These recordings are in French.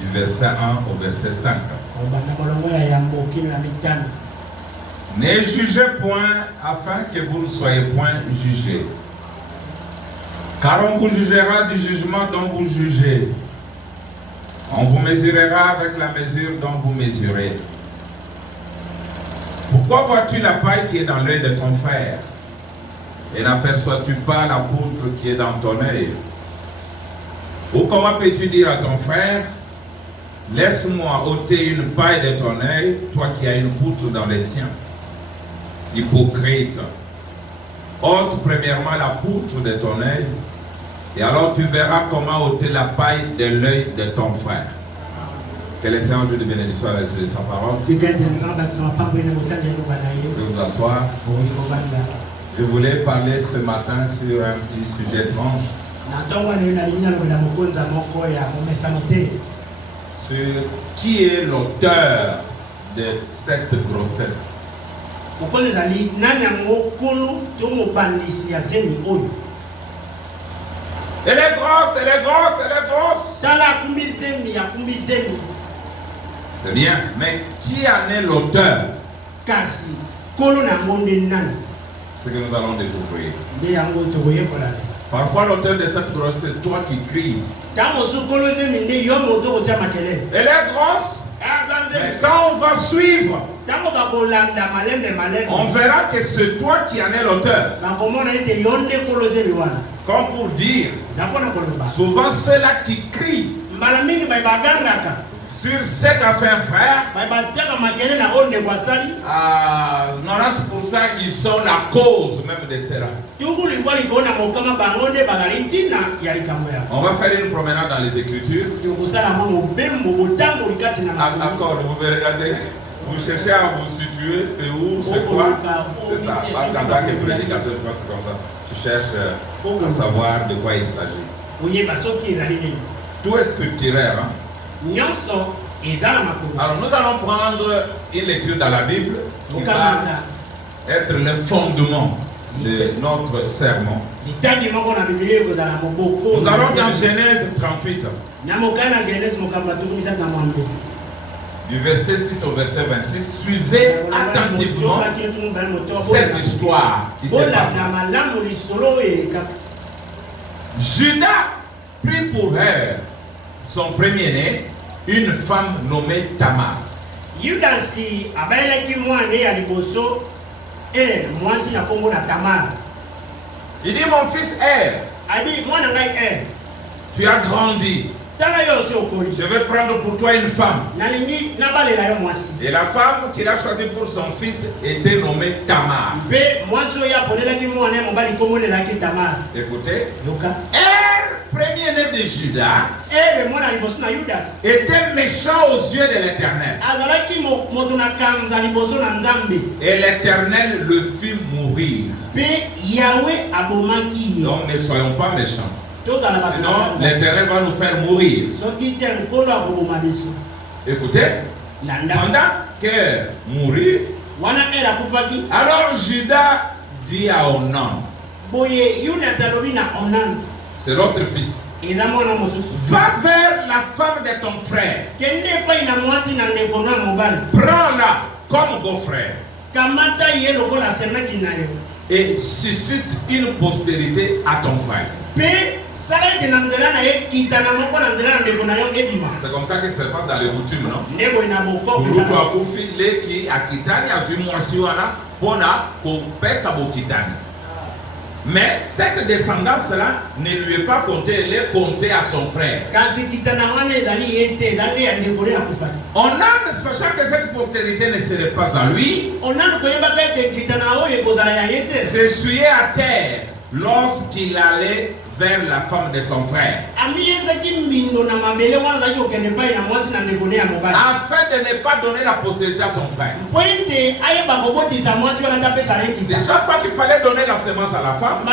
Du verset 1 au verset 5. Ne jugez point afin que vous ne soyez point jugés. Car on vous jugera du jugement dont vous jugez. On vous mesurera avec la mesure dont vous mesurez. Pourquoi vois-tu la paille qui est dans l'œil de ton frère et n'aperçois-tu pas la poutre qui est dans ton œil? Ou comment peux-tu dire à ton frère, laisse-moi ôter une paille de ton œil, toi qui as une poutre dans le tien? Hypocrite, ôte premièrement la poutre de ton œil, et alors tu verras comment ôter la paille de l'œil de ton frère. Que le Seigneur Dieu de bénédiction à la de sa parole. Je vais vous asseoir. Je voulais parler ce matin sur un petit sujet étrange. Sur qui est l'auteur de cette grossesse. Elle est grosse, elle est grosse, elle est grosse. C'est bien, mais qui en est l'auteur? C'est ce que nous allons découvrir. Parfois l'auteur de cette grossesse, c'est toi qui cries. Elle est grosse. Mais quand on va suivre, on verra que c'est toi qui en es l'auteur. Comme pour dire, souvent ceux-là qui crient sur ce qu'a fait un frère, 90% ils sont la cause même de cela. On va faire une promenade dans les Écritures. D'accord, vous pouvez regarder. Vous cherchez à vous situer, c'est où, c'est quoi? C'est ça. Parce qu'en tant que prédicateur, je crois que c'est comme ça. Tu cherches à savoir de quoi il s'agit. Tout est structurel. Hein? Alors nous allons prendre une lecture dans la Bible qui va être le fondement de notre sermon. Nous allons dans Genèse 38. Du verset 6 au verset 26, suivez attentivement cette histoire qui s'est passée. Judas prit pour elle, son premier-né, une femme nommée Tamar. Il dit, mon fils tu as grandi. Je vais prendre pour toi une femme. Et la femme qu'il a choisie pour son fils était nommée Tamar. Écoutez, premier-né de Judas, était méchant aux yeux de l'Éternel. Et l'Éternel le fit mourir. Donc ne soyons pas méchants. Sinon, l'Éternel va nous faire mourir. Écoutez, pendant qu'elle mourit, alors Judas dit à Onan, c'est l'autre fils, va vers la femme de ton frère, prends-la comme beau-frère et suscite une postérité à ton frère. C'est comme ça que ça se passe dans les coutumes, non? Mais cette descendance-là ne lui est pas comptée, elle est comptée à son frère. Onan, sachant que cette postérité ne serait pas à lui, s'essuyait à terre lorsqu'il allait vers la femme de son frère, afin de ne pas donner la postérité à son frère. Chaque fois qu'il fallait donner la semence à la femme,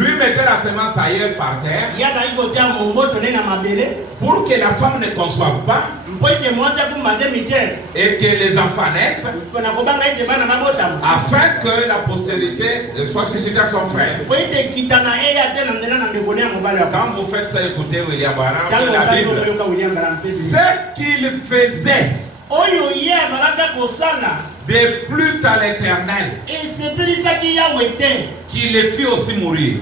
lui mettait la semence ailleurs par terre pour que la femme ne conçoive pas et que les enfants naissent, afin que la postérité soit suscitée à son frère. Quand vous faites ça, écoutez William Branham de la Bible. Ce qu'il faisait de plus à l'Éternel, qu'il les fit aussi mourir.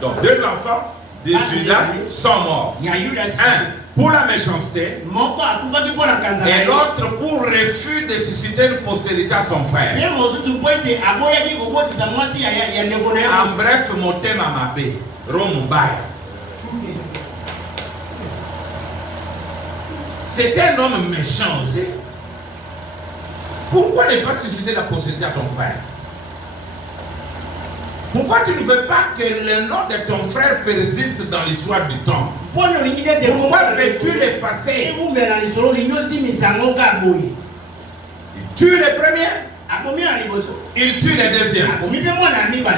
Donc 2 enfants de Judas sont morts. Un pour la méchanceté et l'autre pour refus de susciter une postérité à son frère. En bref, mon thème à ma paix, Romubaya. C'était un homme méchant aussi. Pourquoi ne pas susciter la postérité à ton frère? Pourquoi tu ne veux pas que le nom de ton frère persiste dans l'histoire du temps? Pourquoi veux-tu l'effacer? Il tue les premiers, il tue les deuxièmes.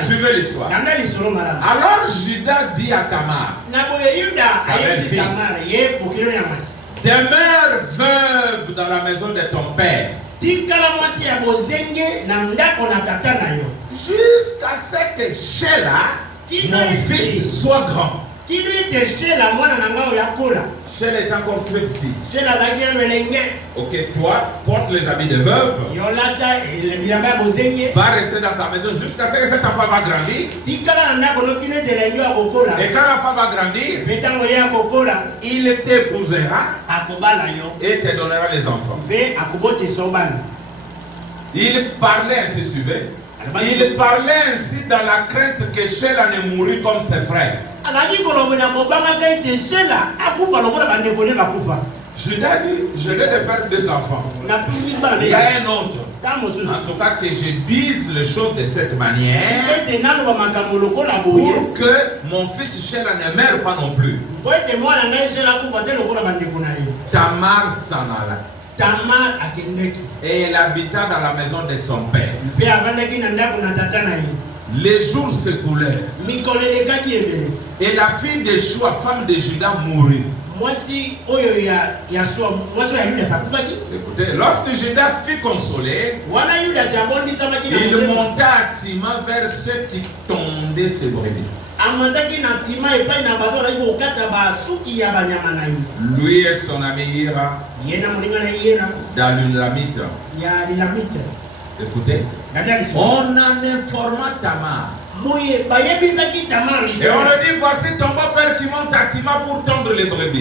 Suivez l'histoire. Alors Judas dit à Tamar, sa belle-fille, demeure veuve dans la maison de ton père, jusqu'à ce que Sheila, mon fils, soit grand. Sheila est encore très petit. Ok, toi, porte les habits de veuve. Va rester dans ta maison jusqu'à ce que cet enfant va grandir. Et quand l'enfant va grandir, il t'épousera et te donnera les enfants. Il parlait ainsi, suivez. Il parlait ainsi dans la crainte que Sheila ne mourût comme ses frères. Judas dit, je vais de perdre 2 enfants. Il y a un autre. En tout cas, que je dise les choses de cette manière pour que mon fils Sheila ne meure pas non plus. Tamar s'en alla. Et elle habita dans la maison de son père. Les jours s'écoulèrent. Et la fille de Shua, femme de Judas, mourut. Écoutez, lorsque Judas fut consolé, il monta à Tima vers ceux qui tondaient ses brebis. Lui et son ami Ira, dans l'Ulamite. Écoutez, on en informa Tamar. Et on lui dit, voici ton beau-père qui monte à Tima pour tondre les brebis.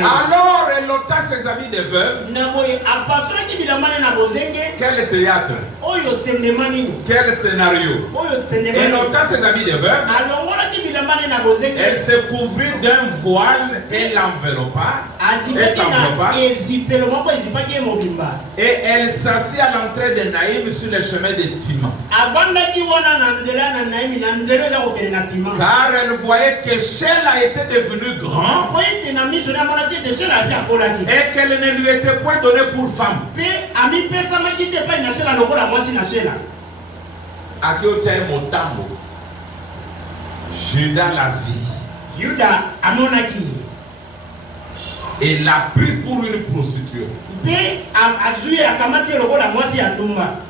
Alors elle ôta ses habits de veuve. Quel théâtre? Quel scénario? Elle ôta ses habits de veuve. Elle se couvrit d'un voile et l'enveloppa. Et elle s'assit à l'entrée de Naïm sur le chemin de Tima. Car elle voyait que Sheila était devenue grande et qu'elle ne lui était point donnée pour femme. Judas la vit. Et l'a pris pour une prostituée.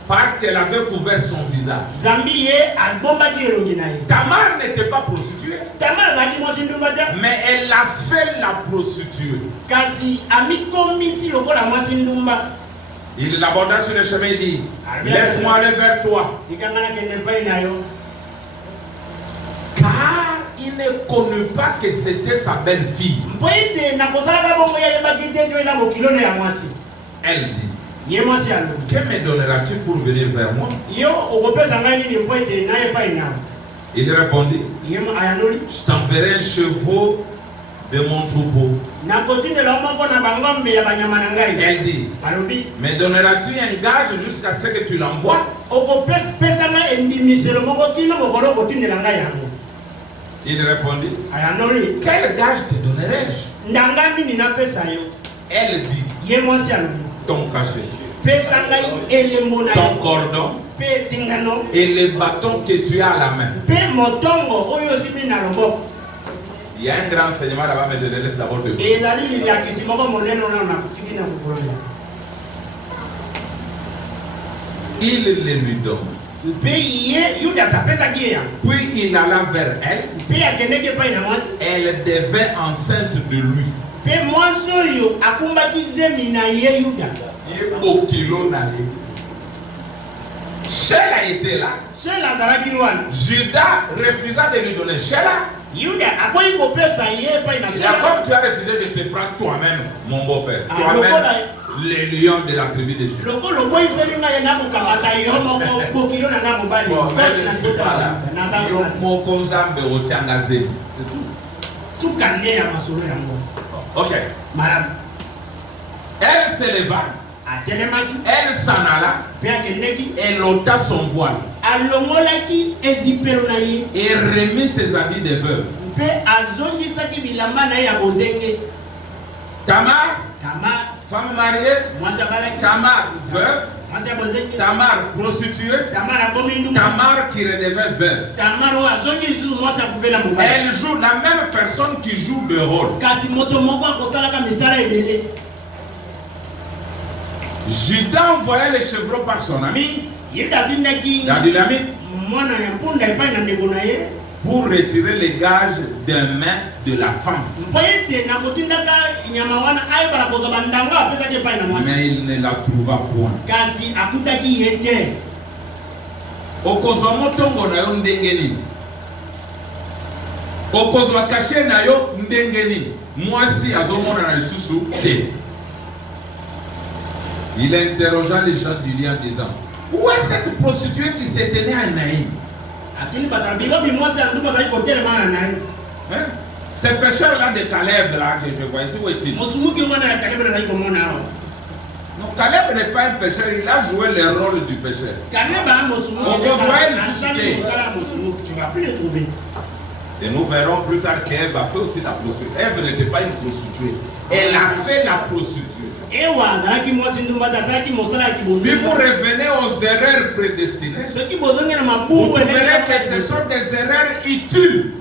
Parce qu'elle avait couvert son visage. Tamar n'était pas prostituée. Mais elle a fait la prostituée. Il l'aborda sur le chemin et dit, laisse-moi aller vers toi. Car il ne connut pas que c'était sa belle-fille. Elle dit, que me donneras-tu pour venir vers moi? Il répondit, je t'enverrai un chevaux de mon troupeau. Elle dit, me donneras-tu un gage jusqu'à ce que tu l'envoies? Il répondit, quel gage te donnerai-je? Elle dit, ton cachet, ton cordon et les bâtons que tu as à la main. Il y a un grand enseignement là-bas, mais je le laisse d'abord te dire. Il le lui donne. Puis il alla vers elle. Elle devint enceinte de lui. Sheila était là. Judas refusa de lui donner Sheila. Comme tu as refusé, je te prends toi-même, mon beau-père. Toi-même, les lions de la tribu de Judas. Bon, mais je ne suis pas là. C'est tout. Ok. Madame. Elle se leva. Elle s'en alla. Elle ôta son voile. Et remit ses habits de veuve. Tamar, femme mariée. Tamar, veuve. Tamar, prostituée. Tamar qui redevient veuve. Elle joue la même personne qui joue le rôle. Judas envoya les chevreaux par son ami, Dadulamite, pour retirer les gages des mains de la femme. Mais il ne la trouva point. Okozwa tongo na yo ndengeni. Okozwa kashe na yo ndengeni. Mwasi azomona na lisusu te. Il interrogea les gens du lieu en disant: où est cette prostituée qui s'est tenue à Naïm? Ces pêcheurs-là de Caleb, là, que je vois ici, où est-il? Non, Caleb n'est pas un pêcheur, il a joué le rôle du pêcheur. Et nous verrons plus tard qu'Ève a fait aussi la prostituée. Ève n'était pas une prostituée. Elle a fait la prostituée. Si vous revenez aux erreurs prédestinées, vous verrez que ce sont des erreurs utiles.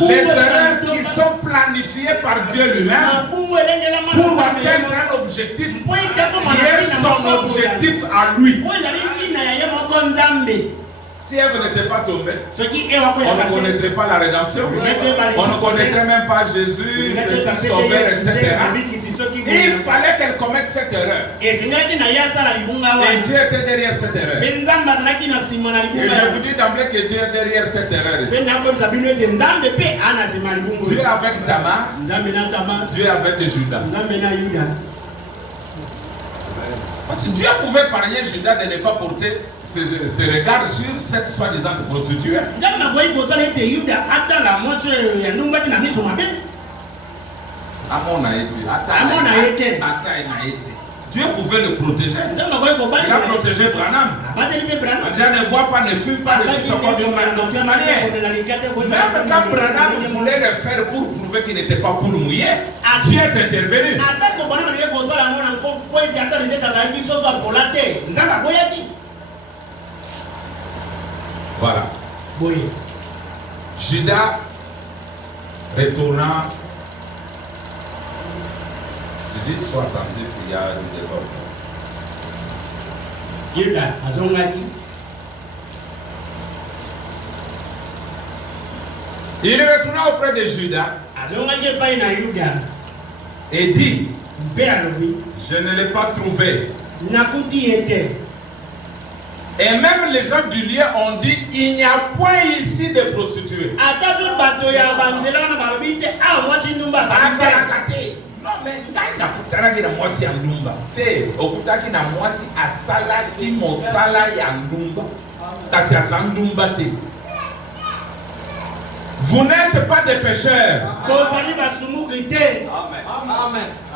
Les erreurs qui sont planifiées par Dieu lui-même pour atteindre un objectif qui est son objectif à lui. Si Ève n'était pas tombée, on ne connaîtrait pas la rédemption, on ne connaîtrait même pas Jésus, ceci, sauveur, etc. Il fallait qu'elle commette cette erreur. Et Dieu était derrière cette erreur. Et je vous dis d'emblée que Dieu est derrière cette erreur. Dieu avec Tamar, Dieu avec Judas. Parce que Dieu pouvait épargner Judas de ne pas porter ses regards sur cette soi-disant prostituée. Dieu pouvait le protéger. Il a protégé Branham. Dieu ne boit pas, ne fume pas, ne chute pas d'une manière. Même quand Branham voulait le faire pour prouver qu'il n'était pas pour mouiller, Dieu est intervenu. Voilà. Judas retourna. Je dis sois attentif, il y a du désordre. Il retourna auprès de Judas et dit: je ne l'ai pas trouvé. Et même les gens du lieu ont dit: il n'y a point ici de prostituées. Non, mais ngai na kutaraki na mwasi ya ndumba te okutaki na mwasi asalaki mosala ya ndumba kasi aza ndumba te. Vous n'êtes pas des pécheurs.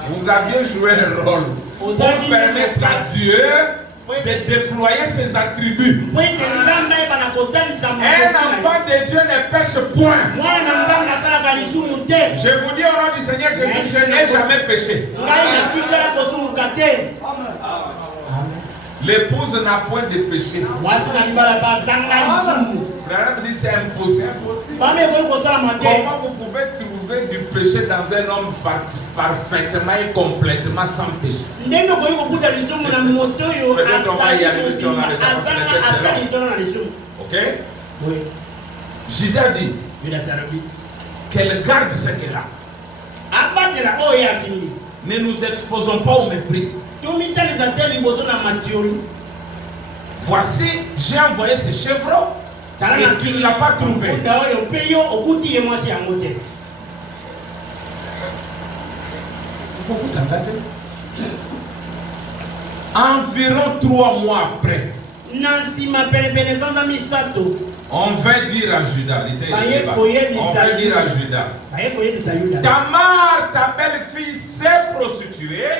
Vous aviez joué le rôle pour permettre à Dieu de déployer ses attributs. Un enfant de Dieu ne pêche point. Je vous dis au nom du Seigneur Jésus, je n'ai jamais péché. L'épouse n'a point de péché. Branham dit c'est impossible. Comment vous pouvez trouver du péché dans un homme parfaitement et complètement sans péché? Ok? Oui. Judas dit qu'elle garde ce qu'elle a. Ne nous exposons pas au mépris. Voici, j'ai envoyé ce chevreau et tu ne l'as pas trouvé. Environ 3 mois après, on va dire à Judas, on va dire à Judas, Tamar, ta belle-fille, s'est prostituée,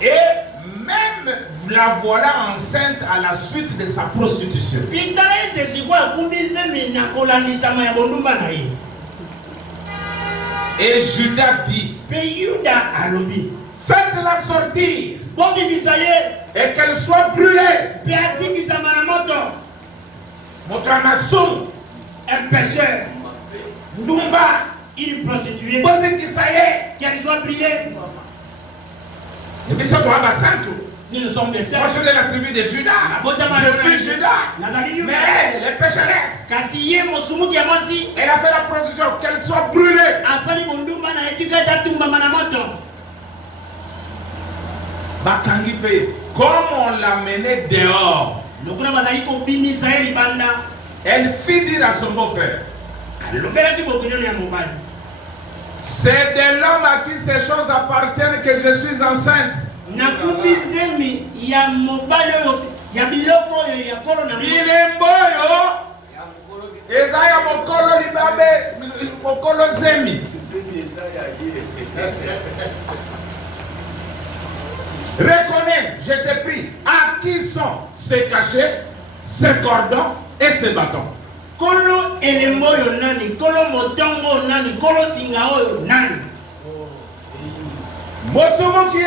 et même la voilà enceinte à la suite de sa prostitution. Et Judas dit, faites-la sortir et qu'elle soit brûlée. Motramassum, un pécheur, Ndumba, une prostituée, qu'elle soit brûlée. Et puis ça doit être nous ne sommes des sœurs. Moi je suis de la tribu de Judas. Je suis Judas. Mais elle est pécheresse. Elle a fait la prostitution, qu'elle soit brûlée. Bakangipe, comme on l'a menée dehors, elle fit dire à son beau-père, c'est de l'homme à qui ces choses appartiennent que je suis enceinte. Reconnais, je te prie, à qui sont ces cachets, ces cordons et ces bâtons? Kolo elembo yo nani, kolo motongo nani, kolo singao nani. Mosumuki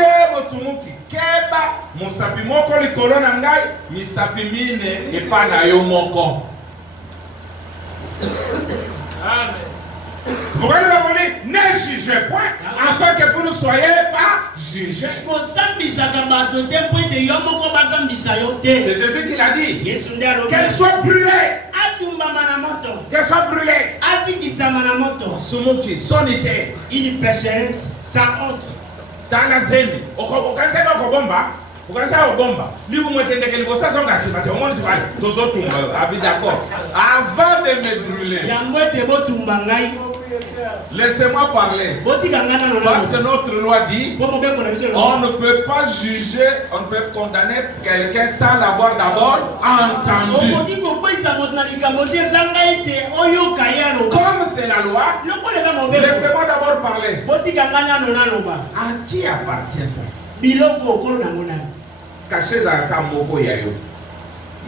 keba musapi moko likolo na ngai misapi mine epa na yo moko. Amen. Vous voyez, ne jugez point afin que vous ne soyez pas jugés. C'est Jésus qui l'a dit. Qu'elle soit brûlée. Qu'elle soit brûlée. Sumuki, sonité. Une pécheresse sans honte. Tana zemi. Okansema kobomba. Okansema kobomba. Libu mwetendeke libosa zonga sibate. Omoni sibate. Tozo tumba. Abi d'accord. Avant de me brûler. Yamwete bo tumba ngai. Laissez-moi parler. Parce que notre loi dit on ne peut pas juger, on ne peut condamner quelqu'un sans l'avoir d'abord entendu. Comme c'est la loi, laissez-moi d'abord parler. À qui appartient ça? Caché dans un moko yayo.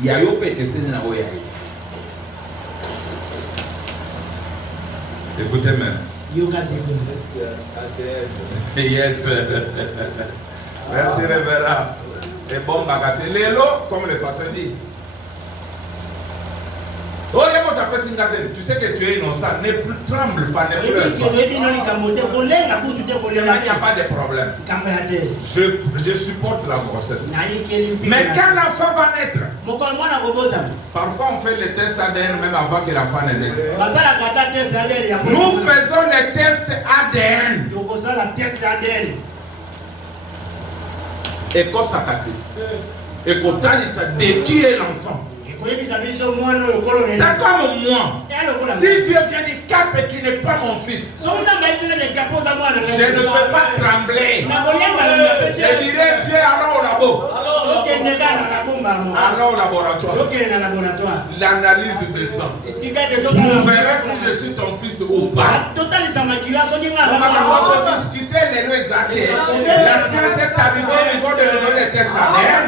Yayo peut être na yayo. Écoutez même. Yes. Merci révérend. Et bon bagatelle. Lélo, comme le pasteur dit. Oh, tu sais que tu es innocent. Ne tremble pas, ne pleure pas. Il n'y a pas de problème. Je supporte la grossesse. Mais quand l'enfant va naître, parfois on fait les tests ADN même avant que l'enfant ne naisse. Nous faisons les tests ADN. Et quand ça et qui est l'enfant? C'est comme moi. Si Dieu vient du Cap et tu n'es pas mon fils, je ne peux pas trembler. Je dirais Dieu, allons au labo. Allons au laboratoire. L'analyse descend. Vous verrez si je suis ton fils ou pas. On va discuter les deux années. La science est arrivée au niveau de les tests ADN.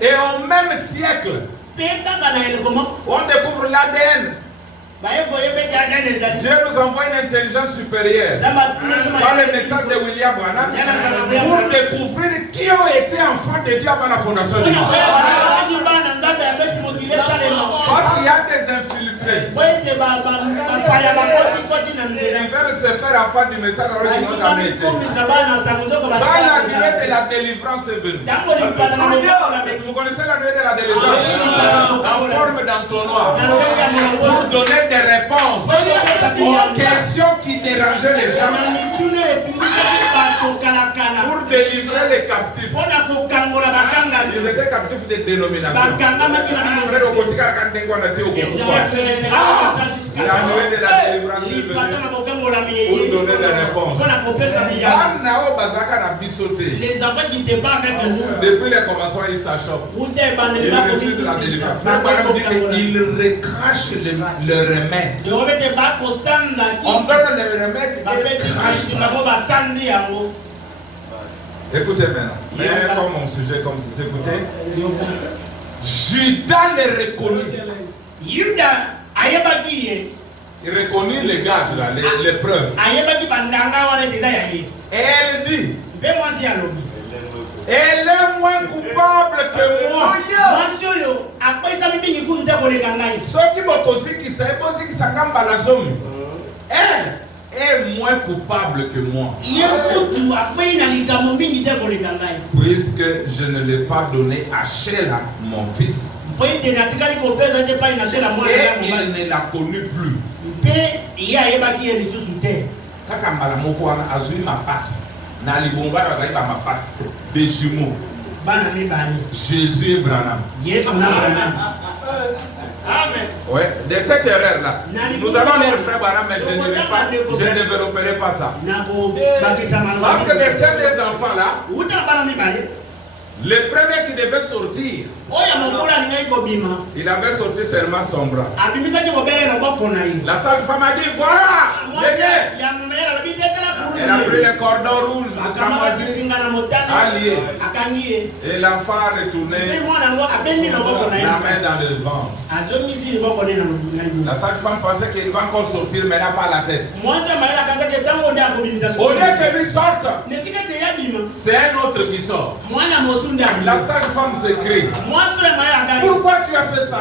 Et au même siècle, on découvre l'ADN. Dieu nous envoie une intelligence supérieure par le message de William Branham pour découvrir qui ont été enfants de Dieu avant la fondation du monde. Parce qu'il y a des infiltrés. Ils veulent se faire enfants du message alors qu'ils n'ont jamais été. Quand la durée de la délivrance est venue. Vous connaissez la durée de la délivrance? En forme d'entonnoir. Pour donner des réponses aux questions qui dérangeaient les gens. Pour délivrer les captifs. Ils étaient captifs des dénominations. La durée de la délivrance est venue pour donner des réponses. Les enfants qui n'étaient pas avec nous, depuis les commencements, ils s'achoppent. Ils refusent la délivrance. Frère Branham dit qu'ils recrachent le remède. On donne le remède et crache. Écoutez maintenant. Mais comme mon sujet, comme si écoutez. Judas les reconnut. Il reconnut les gages, là, les preuves. Et elle dit, elle est moins coupable que moi. Ceux qui m'ont posé qui savent qui s'engagent à la somme. Elle est moins coupable que moi. Puisque je ne l'ai pas donné à Sheila, mon fils. Et il ne l'a connu plus. Des jumeaux. Jésus et Branham. Ouais, de cette erreur-là, nous allons lire frère Branham, mais je ne développerai pas ça. Parce que les seuls des enfants-là, le premier qui devait sortir, il avait sorti seulement son bras. La sage-femme a dit, voilà, elle a pris le cordon rouge, a lié. Et l'enfant a retourné la main dans le ventre. La sage-femme pensait qu'il va encore sortir, mais n'a pas la tête. Au lieu que lui sorte, c'est un autre qui sort. La sage-femme s'écrie, pourquoi tu as fait ça?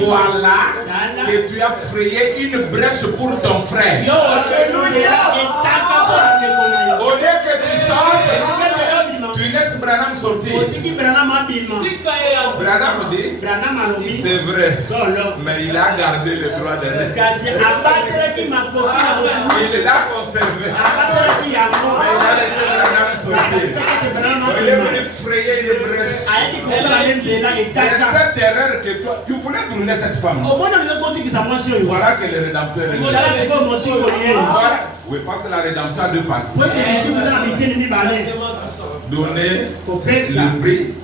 Voilà que tu as frayé une brèche pour ton frère. Au lieu que tu sortes, tu laisses Branham sortir. Branham dit, c'est vrai, mais il a gardé le droit de rester. Il l'a conservé. Mais il a laissé Branham sortir. Il est venu frayer une brèche. C'est cette erreur que toi, tu voulais brûler cette femme. Voilà que le rédempteur est là. Voilà. Oui, parce que la rédemption a deux parties. Donner le prix et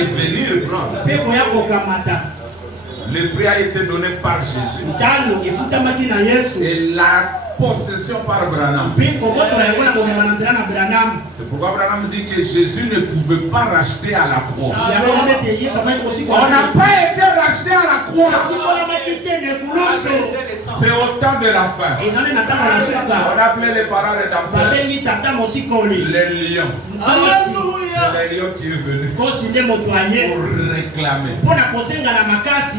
venir prendre. Le prix a été donné par Jésus. Et la possession par Branham. C'est pourquoi Branham dit que Jésus ne pouvait pas racheter à la croix. On n'a pas été racheté à la croix. C'est au temps de la fin. On appelait les parents rédempteurs les lions. C'est les lions qui est venu pour réclamer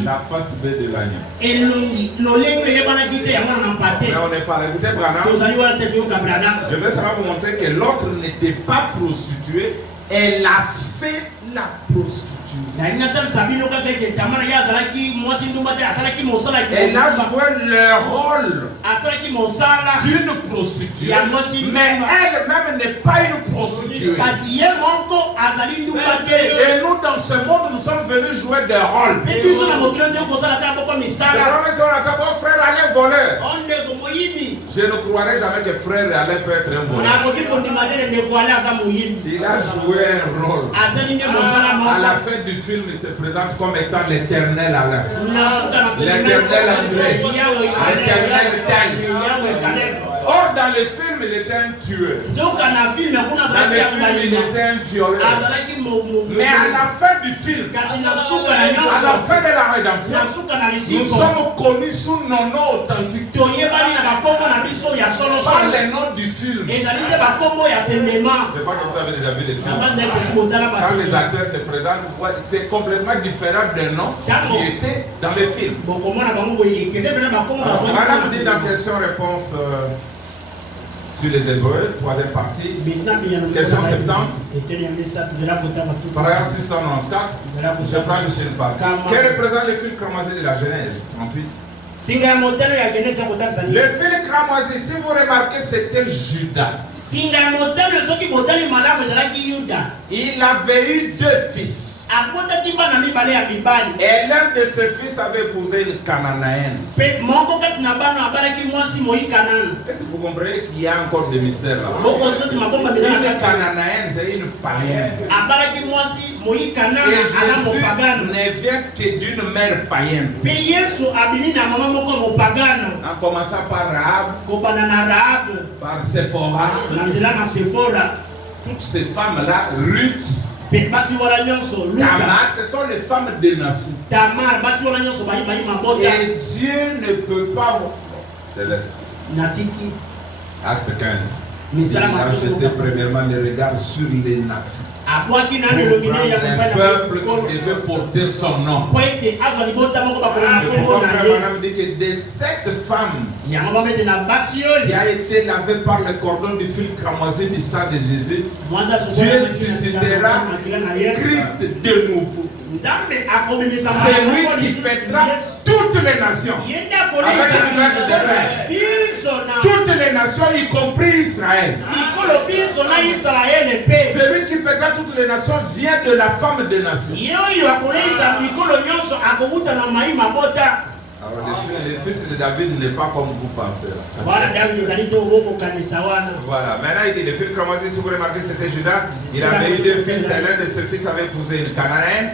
la face B de l'agneau. Mais on n'est pas écouté Branham. Je vais savoir vous montrer que l'autre n'était pas prostituée. Elle a fait la prostituée. Elle a joué le rôle d'une prostituée, mais elle-même n'est pas une prostituée. Et nous, dans ce monde, nous sommes venus jouer des rôles. Frère Alain voleur. Je ne croirais jamais que frère Alain peut être un voleur. Il a joué un rôle. À la fin du film, il se présente comme étant l'éternel Alain. L'éternel André. L'éternel Tel. Or, dans le les films, il était un tueur. Donc, on a vu, mais on a Dans les films, il était un violeur. Mais à la fin du film, à la fin de la rédemption, nous sommes connus sous nos noms authentiques. Par les noms du film. Je ne sais pas que vous avez déjà vu les films. Quand les acteurs se présentent, c'est complètement différent des noms qui étaient dans les films. Madame dit dans question-réponse sur les Hébreux, troisième partie, question 70, paragraphe 694, je prends juste une partie. Quel représente le fil cramoisi de la Genèse 38? Le fil cramoisi, si vous remarquez, c'était Judas. Il avait eu deux fils. Et l'un de ses fils avait épousé une Cananéenne. Est-ce que vous comprenez qu'il y a encore des mystères là? Une Cananéenne, c'est une païenne. Et Jésus ne vient que d'une mère païenne. En commençant par Rahab, par Sephora, toutes ces femmes-là, Ruth, Tamar, ce sont les femmes des nations. Et Dieu ne peut pas. Je laisse. Acte 15. Il a jeté premièrement les regards sur les nations. Un peuple qui devait porter son nom. C'est pourquoi frère Madame dit que de cette femme qui a été lavée par le cordon du fil cramoisi du sang de Jésus, Dieu suscitera Christ de nouveau. C'est lui qui pètera toutes les nations avec une vague de reins. Toutes les nations, y compris Israël. Celui qui pètera toutes les nations vient de la femme des nations. Alors le fils de David n'est pas comme vous pensez. Voilà, maintenant il dit le fils cramoisi, si vous remarquez, c'était Judas. Il avait eu deux fils, et l'un de ses fils avait épousé une Cananéenne.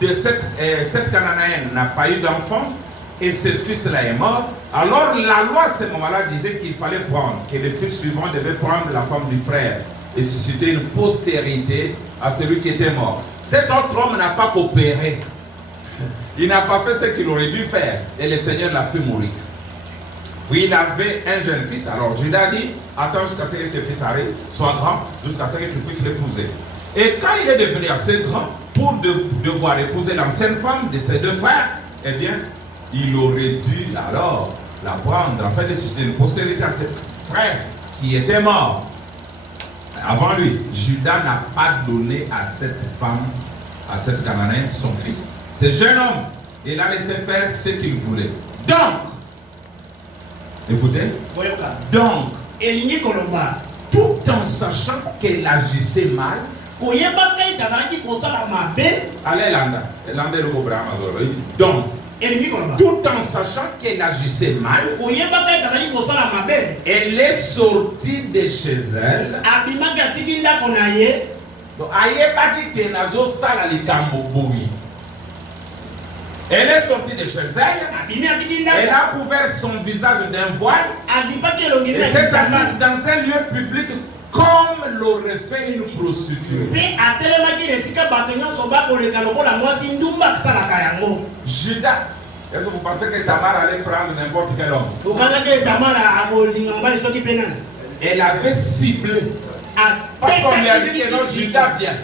De cette Cananéenne n'a pas eu d'enfant, et ce fils-là est mort. Alors la loi à ce moment-là disait qu'il fallait prendre, que le fils suivant devait prendre la femme du frère et susciter une postérité à celui qui était mort. Cet autre homme n'a pas coopéré. Il n'a pas fait ce qu'il aurait dû faire, et le Seigneur l'a fait mourir. Oui, il avait un jeune fils. Alors Judas dit, attends jusqu'à ce que ce fils arrive, soit grand, jusqu'à ce que tu puisses l'épouser. Et quand il est devenu assez grand pour devoir épouser l'ancienne femme de ses deux frères, eh bien, il aurait dû alors la prendre, afin de susciter une postérité à ses frères qui étaient morts avant lui. Judas n'a pas donné à cette femme, à cette Cananéenne, son fils. Ce jeune homme, il a laissé faire ce qu'il voulait. Donc, écoutez, donc, tout en sachant qu'elle agissait mal, donc, tout en sachant qu'elle agissait mal, elle est sortie de chez elle. Elle est sortie de chez elle, elle a couvert son visage d'un voile, et s'est assise dans un lieu public comme l'aurait fait une prostituée. Judas, est-ce que vous pensez que Tamar allait prendre n'importe quel homme? Elle avait ciblé. Parce qu'on lui a dit que non, Judas vient.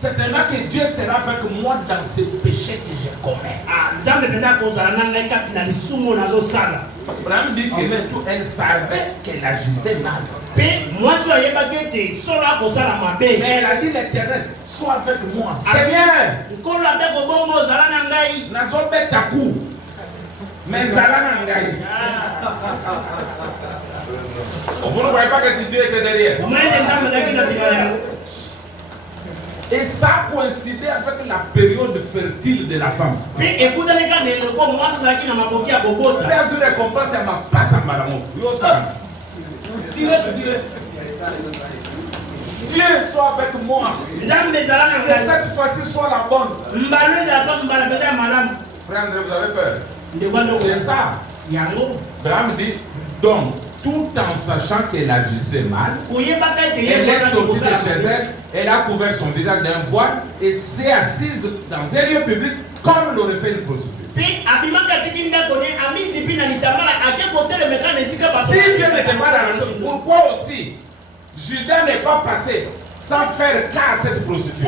Certainement que Dieu sera avec moi dans ce péché que je commets. Parce que Abraham dit qu'elle savait qu'elle agissait mal. Mais elle a dit l'Éternel, sois avec moi. C'est bien. Mais vous ne voyez pas que Dieu était derrière. Et ça a coïncidé avec la période fertile de la femme. Dieu soit avec moi. Que cette fois-ci soit la bonne. Frère André, vous avez peur? C'est ça. Abraham dit, donc, tout en sachant qu'elle agissait mal. Elle est sortie de chez elle, elle a couvert son visage d'un voile et s'est assise dans un lieu public comme l'aurait fait une prostituée. Si Dieu n'était pas dans la chose, pourquoi aussi Judas n'est pas passé sans faire cas à cette prostituée?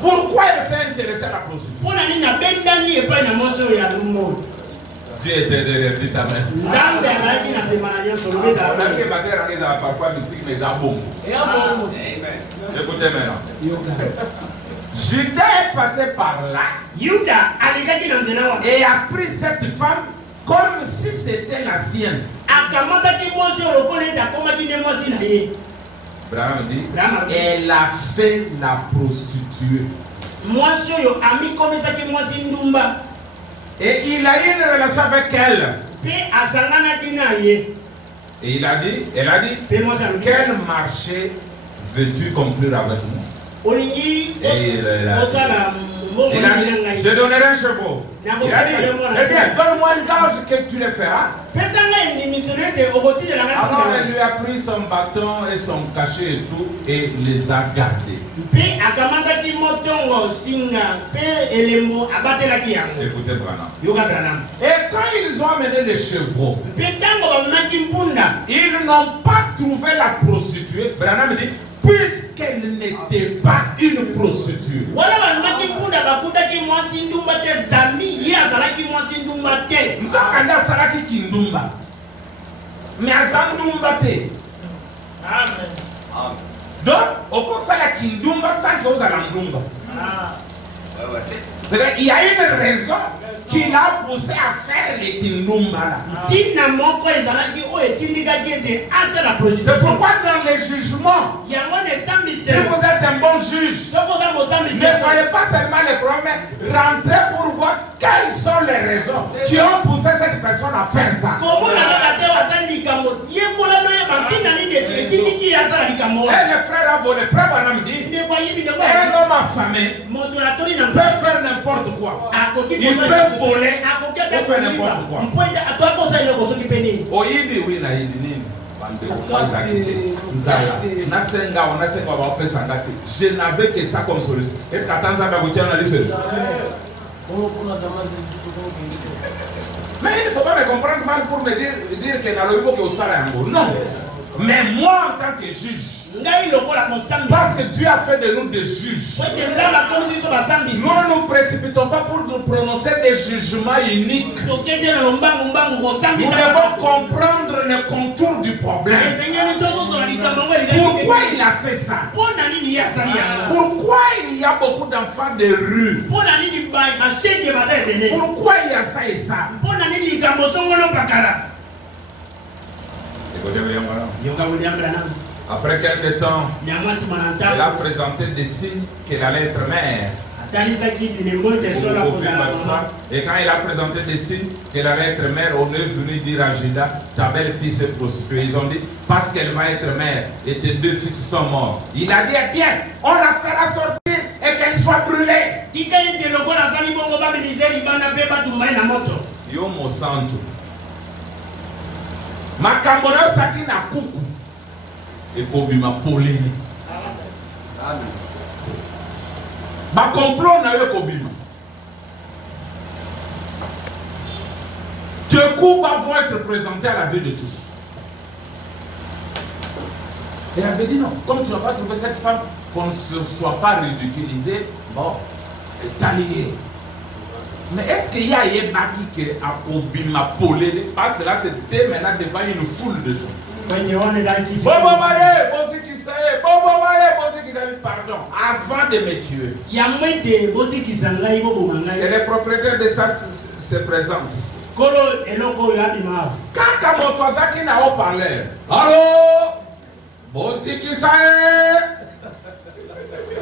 Pourquoi elle s'est intéressée à la prostituée? Dieu était derrière, dit amen. Parfois mystique, mais ça bombe. Écoutez maintenant. Judas est passé par là et a pris cette femme comme si c'était la sienne. Abraham dit, elle a fait la prostituée. Et il a eu une relation avec elle. Et elle a dit, quel marché veux-tu conclure avec moi? Et il a dit, je donnerai un chevaux. Il a dit, eh bien, donne-moi un gage que tu le feras. Alors elle lui a pris son bâton et son cachet et tout et les a gardés. Écoutez Branham. Et quand ils ont amené les chevaux, ils n'ont pas trouvé la prostituée. Branham dit, puisqu'elle n'était pas une prostituée. Mais donc, au conseil à Kindumba, sans que vous allez Ndumba. C'est-à-dire, il y a une raison qui l'a poussé à faire les Kindumba là. C'est pourquoi dans les jugements, si vous êtes un bon juge, ne soyez pas seulement les problèmes, rentrez pour voir quelles sont les raisons qui ont poussé cette personne à faire ça. Et le frère a volé, le frère Branham dit, un homme affamé peut faire n'importe quoi. Il peut voler, il peut faire n'importe quoi. Oyibi oui na yidini. Je n'avais que ça comme solution. Est-ce qu'attends ça va vous tirer dans les fesses? Mais il ne faut pas me comprendre mal pour me dire que dans le niveau que vous savez un mot. Non. Mais moi en tant que juge, parce que Dieu a fait de nous des juges, nous ne nous précipitons pas pour nous prononcer des jugements uniques. Nous devons comprendre le contour du problème. Pourquoi il a fait ça? Pourquoi il y a beaucoup d'enfants de rue? Pourquoi il y a ça et ça? Après quelques temps, elle a présenté des signes qu'elle allait être mère. Et quand il a présenté des signes qu'elle allait être mère, on est venu dire à Judas, ta belle-fille s'est prostituée. Ils ont dit, parce qu'elle va être mère et tes deux fils sont morts. Il a dit, bien, on la fera sortir et qu'elle soit brûlée. Yo mo santo. Makambono saki na kuku. Et pour bima polé. Amen. Ma complot n'a eu qu'obima. Tes coups vont être présentés à la vue de tous. Et elle avait dit non, comme tu n'as pas trouvé cette femme, qu'on ne soit pas ridiculisé, bon, t'allié. Mais est-ce qu'il y a un baki qui a obima polé? Parce que là c'était maintenant devant une foule de gens. Pardon, avant de me tuer. Et le propriétaire de ça se présente. Quand Kamotwazaki n'a pas parlé, allô, Bosi Kisae.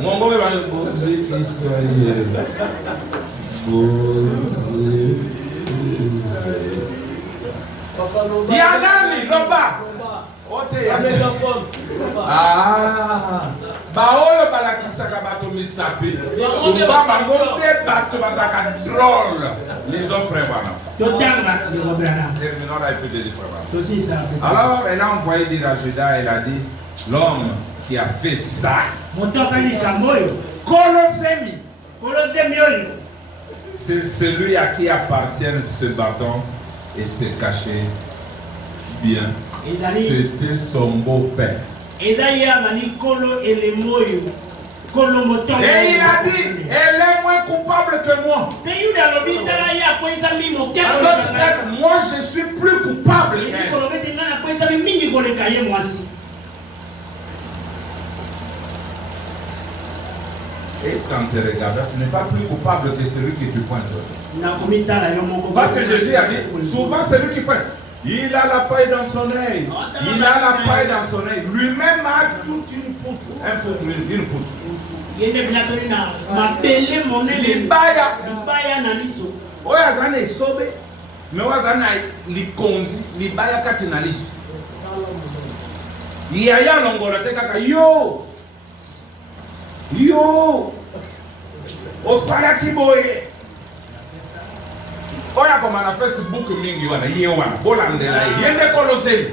Mon bon va le Bosi Kisae. Yanami, Loba. Ah, baoyo balakisaka bato misapi souvent bango te bato bazalaka drôle les autres frères wana. Terminons là et puis je dis frère wana. Alors elle a envoyé dire à Judas, elle a dit l'homme qui a fait ça c'est celui à qui appartient ce bâton et se cacher bien. C'était son beau-père. Et il a dit, elle est moins coupable que moi. Alors, moi je suis plus coupable qu'elle. Et sans te regarder, tu n'es pas plus coupable que celui qui te pointe. Parce que Jésus a dit, souvent celui qui pointe, il a la paille dans son œil. Il a la paille dans son œil. Lui-même a toute une poutre. Un poutre, une poutre. Libaya. Oya zana isobe. Mais oya zana likonzi. Libaya kati na liso. Yaya longola te kaka yo. Yo. Osala kiboye. Oya koma na Facebook mingi wana ye wana bolandela yende koloseni.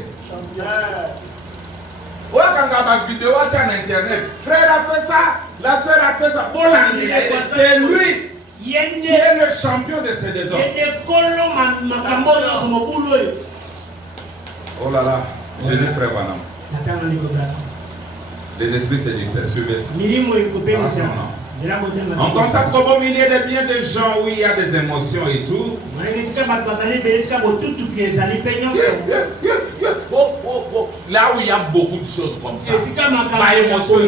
Oya kanga ba vidéo acha na internet. Frère a fait ça, la sœur a fait ça. Bolandela c'est lui. Yende est le champion de ces deux hommes. Yende kolo makambo yo somobulu yo. Oh là là, je dis frère wana. Les esprits séducteurs suivent. On constate qu'au milieu de bien des gens où il y a des émotions et tout. Là où il y a beaucoup de choses comme ça. Pas émotion.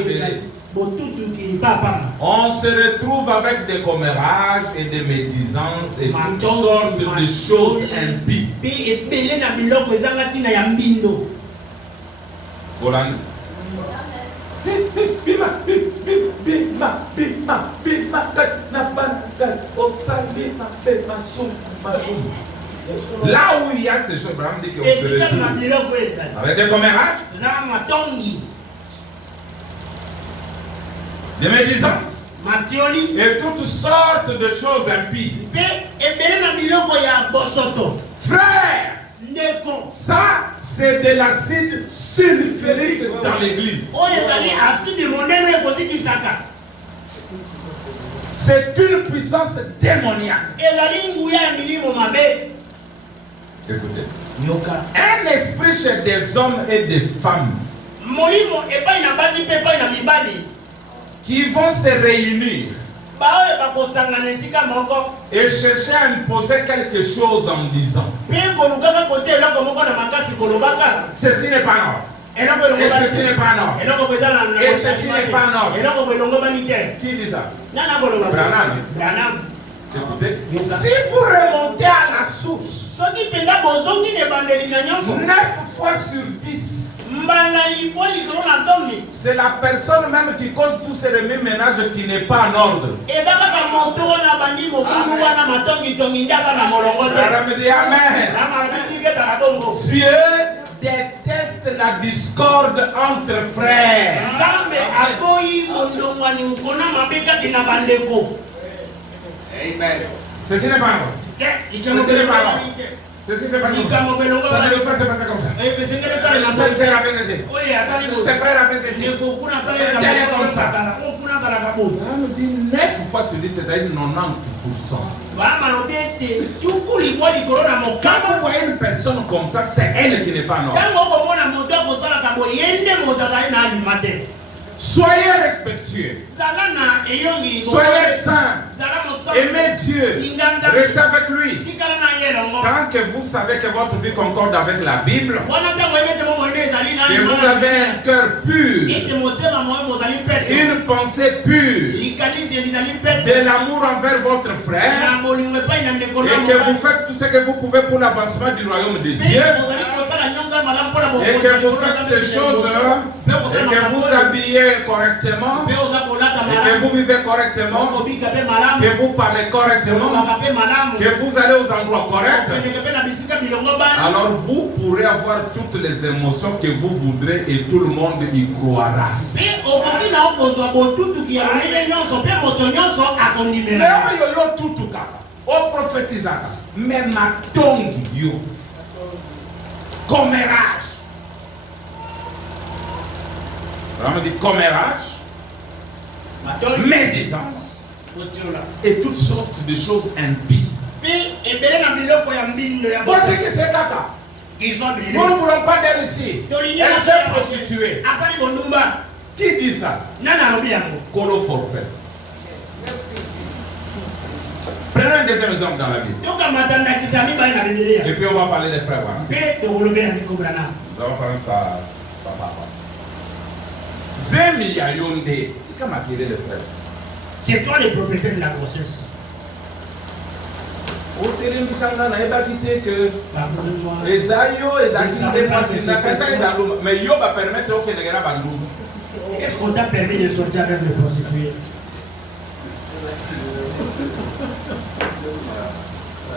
On se retrouve avec des commérages et des médisances et toutes sortes de choses impies. Voilà. Là où il y a ces choses, Abraham dit qu'on se retrouve avec des commérages, des médisances et toutes sortes de choses impies. Frère, ça c'est de l'acide sulfurique dans l'église. C'est une puissance démoniaque. Écoutez, un esprit chez des hommes et des femmes qui vont se réunir et chercher à imposer quelque chose en disant ceci n'est pas normal. Et ceci n'est pas normal. Et ceci n'est pas normal. Qui dit ça? Branham. Écoutez, si vous remontez à la source, 9 fois sur 10, c'est la personne même qui cause tous ces remue-ménages qui n'est pas en ordre. Amen. Dieu déteste la discorde entre frères. Amen. Ceci n'est pas normal. Ceci n'est pas normal. Ceci c'est pas comme ça. Ça ne veut pas se passer comme ça. Ce frère a fait ceci. Ce frère a fait ceci. Elle est comme ça. On me dit 9 fois sur 10, c'est-à-dire 90%. Quand vous voyez une personne comme ça, c'est elle qui n'est pas normale. Soyez respectueux. Soyez saints. Aimez Dieu. Restez avec lui. Tant que vous savez que votre vie concorde avec la Bible, que vous avez un cœur pur, une pensée pure, de l'amour envers votre frère, et que vous faites tout ce que vous pouvez pour l'avancement du royaume de Dieu, et que vous faites ces choses, et que vous habillez correctement, et que vous vivez correctement, que vous parlez correctement, que vous allez aux endroits corrects, alors vous pourrez avoir toutes les émotions que vous voudrez et tout le monde y croira. Mais ma tongue, yo, commérage. On dit commérage, médisance et toutes sortes de choses impies. Vous savez que c'est caca. Nous ne voulons pas d'elle ici. Elle s'est prostituée. Qui dit ça? Colo forfait. Prenons un deuxième exemple dans la Bible. Et puis on va parler des frères. Hein? Nous allons parler de sa papa. Zemi Yayonde. C'est comme acquérir les frères. C'est toi le propriétaire de la grossesse. Au terrain de Sanga, on n'a quitté que Esayo, mais Yo va permettre que les gens bandou. Est-ce qu'on t'a permis de sortir avec les prostituées?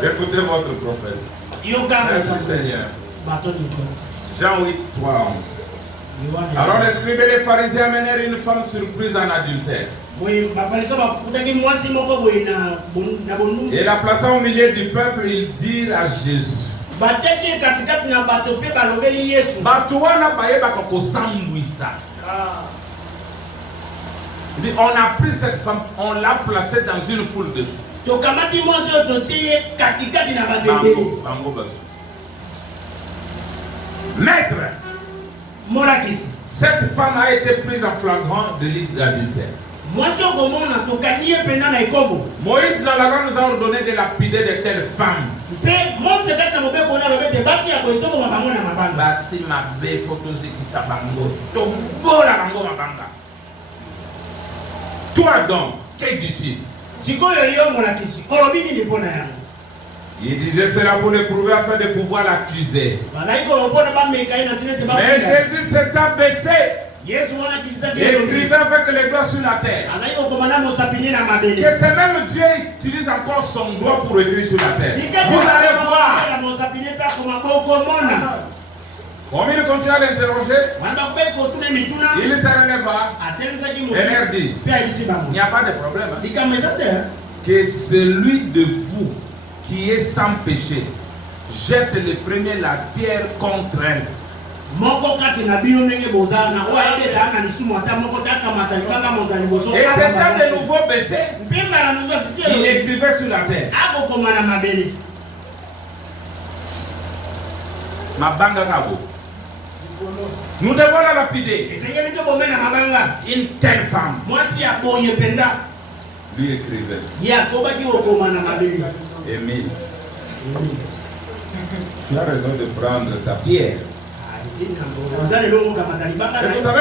Écoutez votre prophète. Merci Seigneur. Jean 8, 3, 11. Alors les scribes et les pharisiens amenèrent une femme surprise en adultère. Et la plaçant au milieu du peuple, ils dirent à Jésus. On a pris cette femme, on l'a placée dans une foule de gens. Maître, cette femme a été prise en flagrant délit d'adultère. Moïse dans la loi nous a ordonné de lapider de telles femmes. Toi donc, que dis-tu? Il disait cela pour le prouver afin de pouvoir l'accuser. Mais Jésus s'est abaissé. Il écrivait avec les doigts sur la terre. Que c'est même Dieu utilise encore son doigt pour écrire sur la terre. Vous allez voir. Comme il continue à l'interroger, il se relèva et leur dit, il n'y a pas de problème. Que celui de vous qui est sans péché jette le premier la pierre contre elle. Et étant de nouveau baissé, il écrivait sur la terre. Ma banga kabo. Nous devons la lapider. Une telle femme. Lui écrivait. Émile, tu as raison de prendre ta pierre. Et vous savez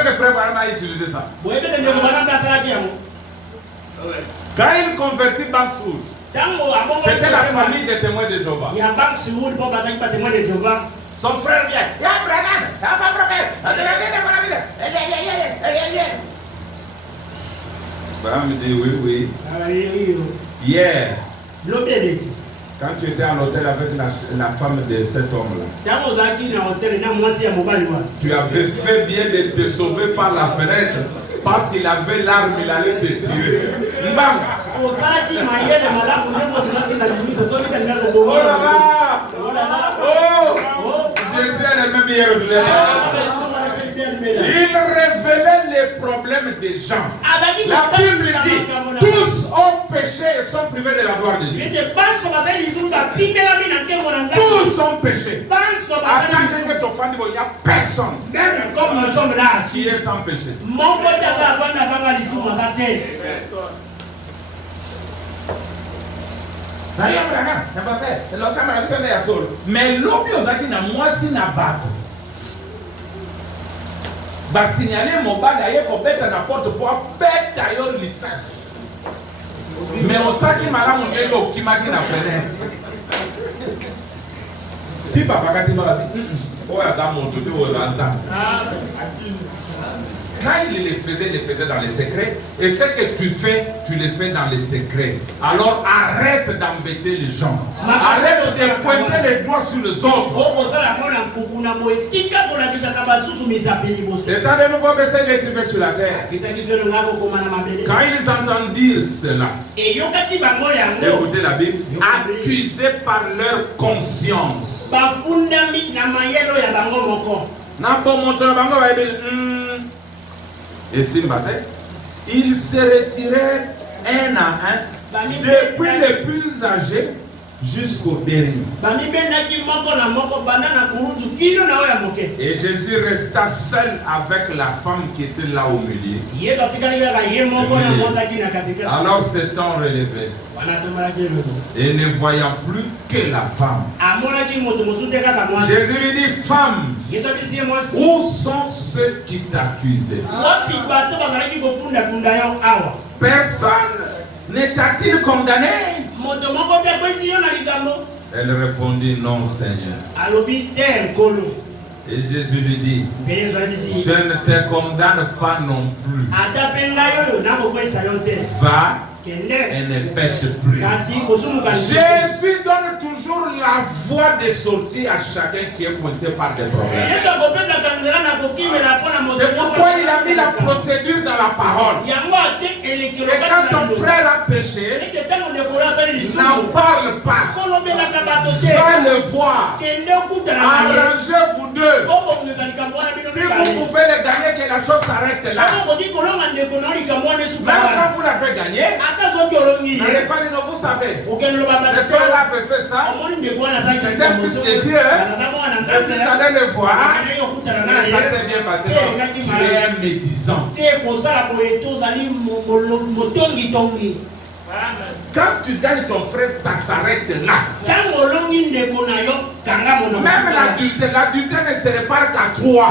que frère Barama a utilisé ça. Quand il convertit Bankswood, c'était la famille des témoins de Jéhovah. Son frère vient. Barama me dit oui. Hier, quand tu étais en hôtel avec la femme de cet homme-là, tu avais fait bien de te sauver par la fenêtre parce qu'il avait l'arme, il allait te tirer. Mbanga. Oh là là. Oh, Jésus est le même hier aujourd'hui. Il révélait les problèmes des gens. La Bible dit, tous ont péché et sont privés de la gloire de Dieu. Tous ont péché. Attendez que ton fan il n'y a personne. Comme nous sommes là, qui est sans péché. Mais l'homme na mwasi na bato. Va signaler mon bal d'ailleurs qu'on bête à la porte pour bête ailleurs licence. Mais on sait qu'il m'a montré l'eau qui m'a dit la fenêtre. Ti papa kati ba bi. Oh ya za monto te o za ça. Quand il les faisait dans les secrets. Et ce que tu fais, tu le fais dans les secrets. Alors arrête d'embêter les gens. Arrête de pointer les doigts sur les autres. C'est un de nouveaux messages écrivés sur la terre. Quand ils entendent dire cela, écoutez la Bible, accusés par leur conscience. Et si ils se retiraient un à un, depuis les plus âgés jusqu'au dernier. Et Jésus resta seul avec la femme qui était là au milieu. Alors cet homme relevé, et ne voyant plus que la femme, Jésus lui dit, femme, où sont ceux qui t'accusaient? Personne ne t'a-t-il condamné? Elle répondit, non, Seigneur. Et Jésus lui dit, je ne te condamne pas non plus. Va et ne pêche plus. Jésus donne toujours la voie de sortie à chacun qui est coincé par des problèmes. C'est pourquoi il a mis la procédure dans la parole. Et quand ton frère a péché, n'en parle pas. Va le voir. Arrangez-vous deux. Si vous pouvez le gagner, que la chose s'arrête là. Même quand vous l'avez gagné, n'allez pas dire, vous savez, ce frère-là peut faire ça. C'est un fils de Dieu. Et vous allez le voir. Mais ça s'est bien passé. Tu es un médisant. Quand tu gagnes ton frère, ça s'arrête là. Même l'adultère ne se répare qu'à toi.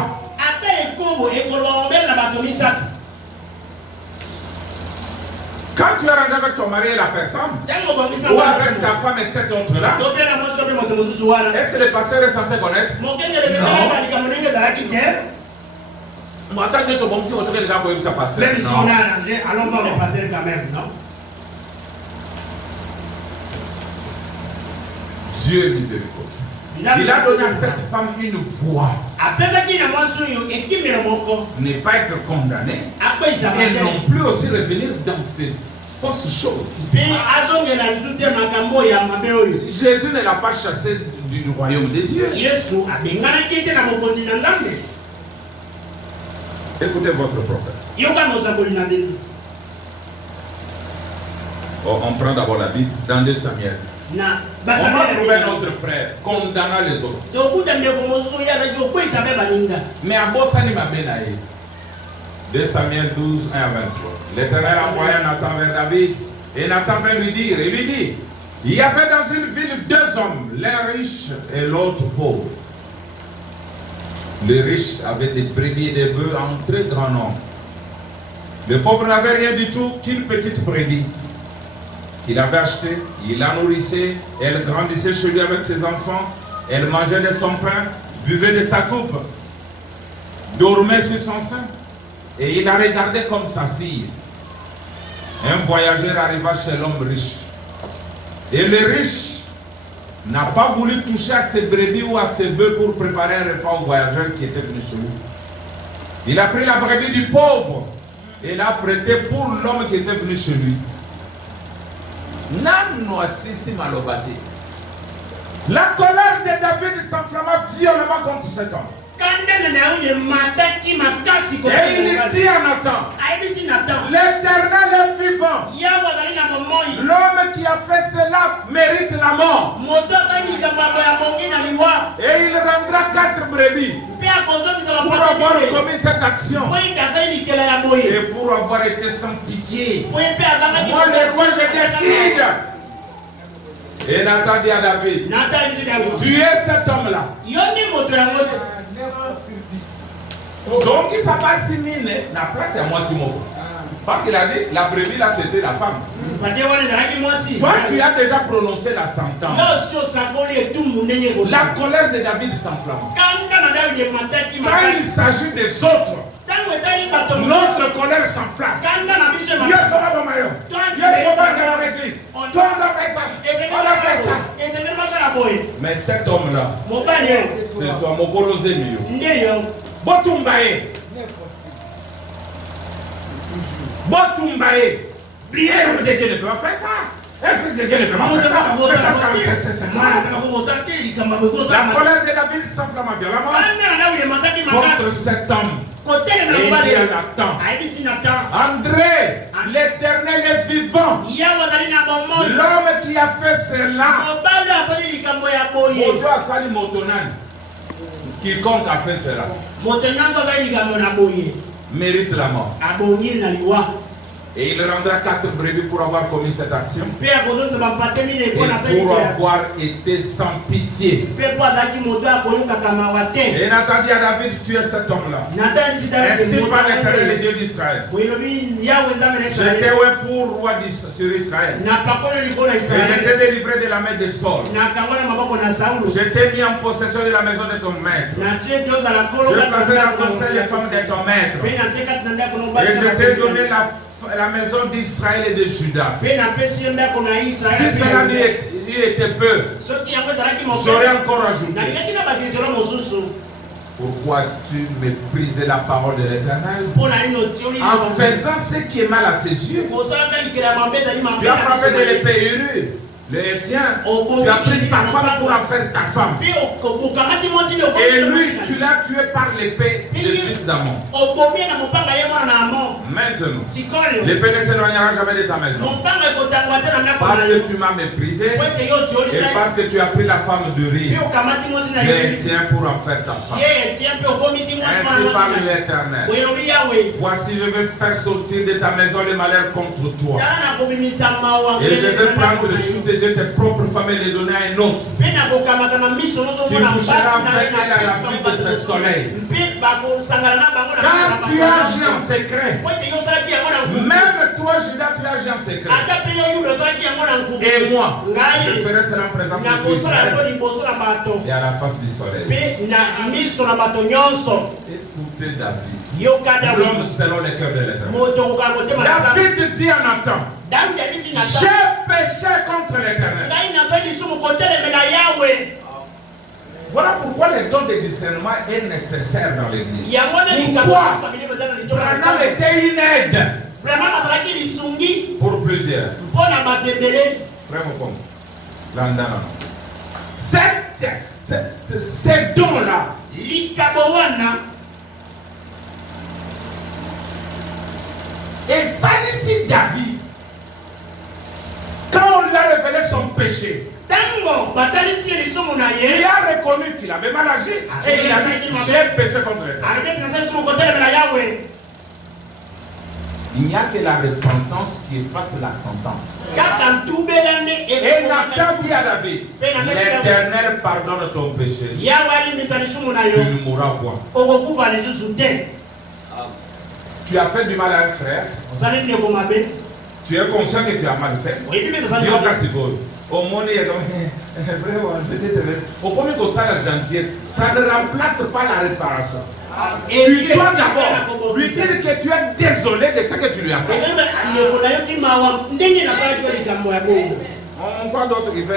Quand tu es arrangé avec ton mari et la personne, ou avec ta femme et cet autre-là, est-ce que le pasteur est censé connaître? Non. Moi, tant que tu bon, si on te regarde, ça passe. Même si on a arrangé, allons voir le pasteur quand même, non? Dieu est miséricordieux. Il a donné à cette femme une voix. Ne pas être condamné. Et non plus aussi revenir dans ces fausses choses. Jésus ne l'a pas chassé du royaume des dieux. Écoutez votre prophète. Oh, on prend d'abord la Bible dans 2 Samuel. On va trouver notre frère condamnant les autres. Mais à Bossani Mabenaï, 2 Samuel 12, 1 à 23. L'Éternel envoya Nathan vers David et Nathan vint lui dire, il lui dit, il y avait dans une ville 2 hommes, l'un riche et l'autre pauvre. Le riche avait des brebis et des bœufs en très grand nombre. Le pauvre n'avait rien du tout qu'une petite brebis. Il avait acheté, il la nourrissait, elle grandissait chez lui avec ses enfants, elle mangeait de son pain, buvait de sa coupe, dormait sur son sein, et il la regardait comme sa fille. Un voyageur arriva chez l'homme riche, et le riche n'a pas voulu toucher à ses brebis ou à ses bœufs pour préparer un repas au voyageur qui était venu chez lui. Il a pris la brebis du pauvre et l'a prêté pour l'homme qui était venu chez lui. La colère de David s'enflamma violemment contre cet homme. Et il dit à Nathan, l'Éternel est vivant. L'homme qui a fait cela mérite la mort. Et il rendra 4 brebis pour avoir commis cette action et pour avoir été sans pitié. Moi, le roi, je décide. Et Nathan dit à David, tu es cet homme-là. Donc il s'est pas assimilé. La place est à moi, Simon. Parce qu'il a dit, la brebis là, c'était la femme. Toi, tu as déjà prononcé la sentence. La colère de David s'enflamme. Quand il s'agit des autres, notre colère s'enflamme. Dieu fera bon maillot. Dieu fera dans l'église. Toi, on doit faire ça. On doit faire ça. Mais cet homme-là, c'est toi, mon bolosé mieux. Botumbaye. Botumbaye. Prière de Dieu ne peut pas faire ça. Un fils de Dieu ne peut pas faire ça. La colère de David s'enflamme violemment contre cet homme. Et il dit à Nathan, André, l'Éternel est vivant. L'homme qui a fait cela, Mojo a sali motonan. Quiconque a fait cela mérite la mort. Et il rendra 4 brebis pour avoir commis cette action. Et pour avoir été sans pitié. Et Nathan dit à David, tu es cet homme-là. Ainsi par l'Éternel, le Dieu d'Israël. J'étais pour roi sur Israël. Et j'étais délivré de la main de Saul. J'étais mis en possession de la maison de ton maître. Je passais dans ton sein les femmes de ton maître. Et je t'ai donné la maison d'Israël et de Juda. Si cela lui était peu, j'aurais encore ajouté. Pourquoi tu méprisais la parole de l'Éternel en faisant ce qui est mal à ses yeux? Tu as frappé de l'épée Uru, le Héthien. Tu as pris sa femme pour en faire ta femme. Et lui, tu l'as tué par l'épée du fils d'Amon. Maintenant, l'épée ne s'éloignera jamais de ta maison. Parce que tu m'as méprisé et parce que tu as pris la femme de Uri, le Héthien, pour en faire ta femme. Ainsi parle l'Éternel. Voici, je vais faire sortir de ta maison le malheur contre toi. Et je vais prendre sous tes yeux tes propres femmes et les donner à un autre. Qui couchera avec elle à la vue de ce soleil. Car tu as agi en secret. Même toi, Judas, tu as agi en secret. Et moi, je ferai cela en présence de Israël et à la face du soleil. Écoutez David, l'homme selon le cœur de l'Éternel. David dit à Nathan, j'ai péché contre l'Éternel. Voilà pourquoi le don de discernement est nécessaire dans l'église. Pourquoi Branham était une aide pour plusieurs. Ces dons-là, et ça ici David, quand on lui a révélé son péché, il a reconnu qu'il avait mal agi et il a dit, j'ai péché contre l'Éternel. Il n'y a que la repentance qui efface la sentence. Et Nathan dit à David, l'Éternel pardonne ton péché. Tu ne mourras point. Tu as fait du mal à un frère. Tu es conscient que tu as mal fait. Au monde, il y a la gentillesse. Ça ne remplace pas la réparation. Et tu dois d'abord lui dire que tu es désolé de ce que tu lui as fait. On voit d'autres qui font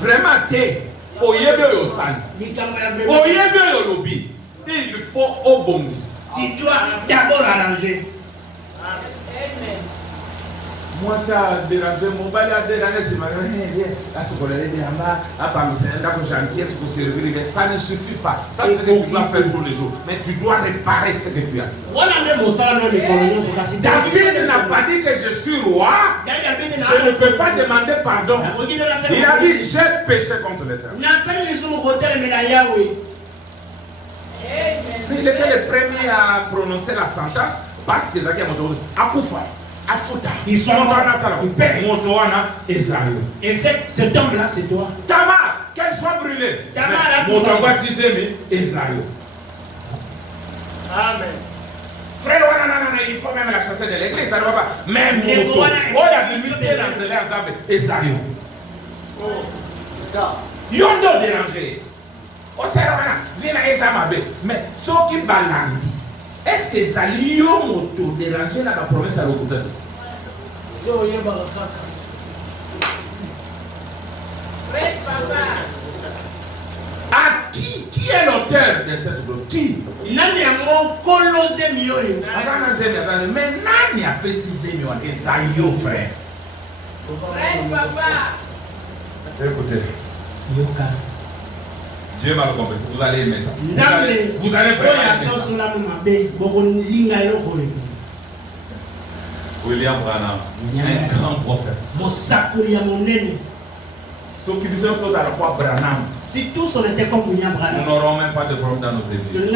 vraiment t'es. Il faut au bon. Tu dois d'abord arranger. Moi, ça a dérangé, mon bal a dérangé, c'est ma la scolarité, gentillesse pour servir, mais ça ne suffit pas. Ça, c'est ce que tu dois faire tous les jours. Mais tu dois réparer ce que tu as fait. David n'a pas dit que je suis roi. Je ne peux pas demander pardon. Il a dit, j'ai péché contre l'Éternel. Il était le premier à prononcer la sentence parce que Zaki a montré à Koufa. Ils sont et cet homme-là, c'est toi. Tamar, qu'elle soit brûlée. Tamar, Amen. frère, il faut même la chasser de l'église, ça ne va pas. Même moto, oh, il y a des musées dans ce Zambé, et ça y est. Ça. Ils ont dérangé. Oh, c'est vrai, viens à Ezamabe. Mais ceux qui balandent, est-ce que ça lui a moto dérangé dans la province à l'autre? À qui est l'auteur de cette gloire? Qui? Nani a mon colosé mieux. Mais Nani a précisé mieux. Et ça y est, frère. Écoutez. Dieu m'a compris. Vous allez aimer ça. Vous allez vraiment aimer ça. William Branham, un grand prophète. Ceux qui disaient tous à la fois Branham, si tous on était comme William Branham, nous n'aurons même pas de problème dans nos églises.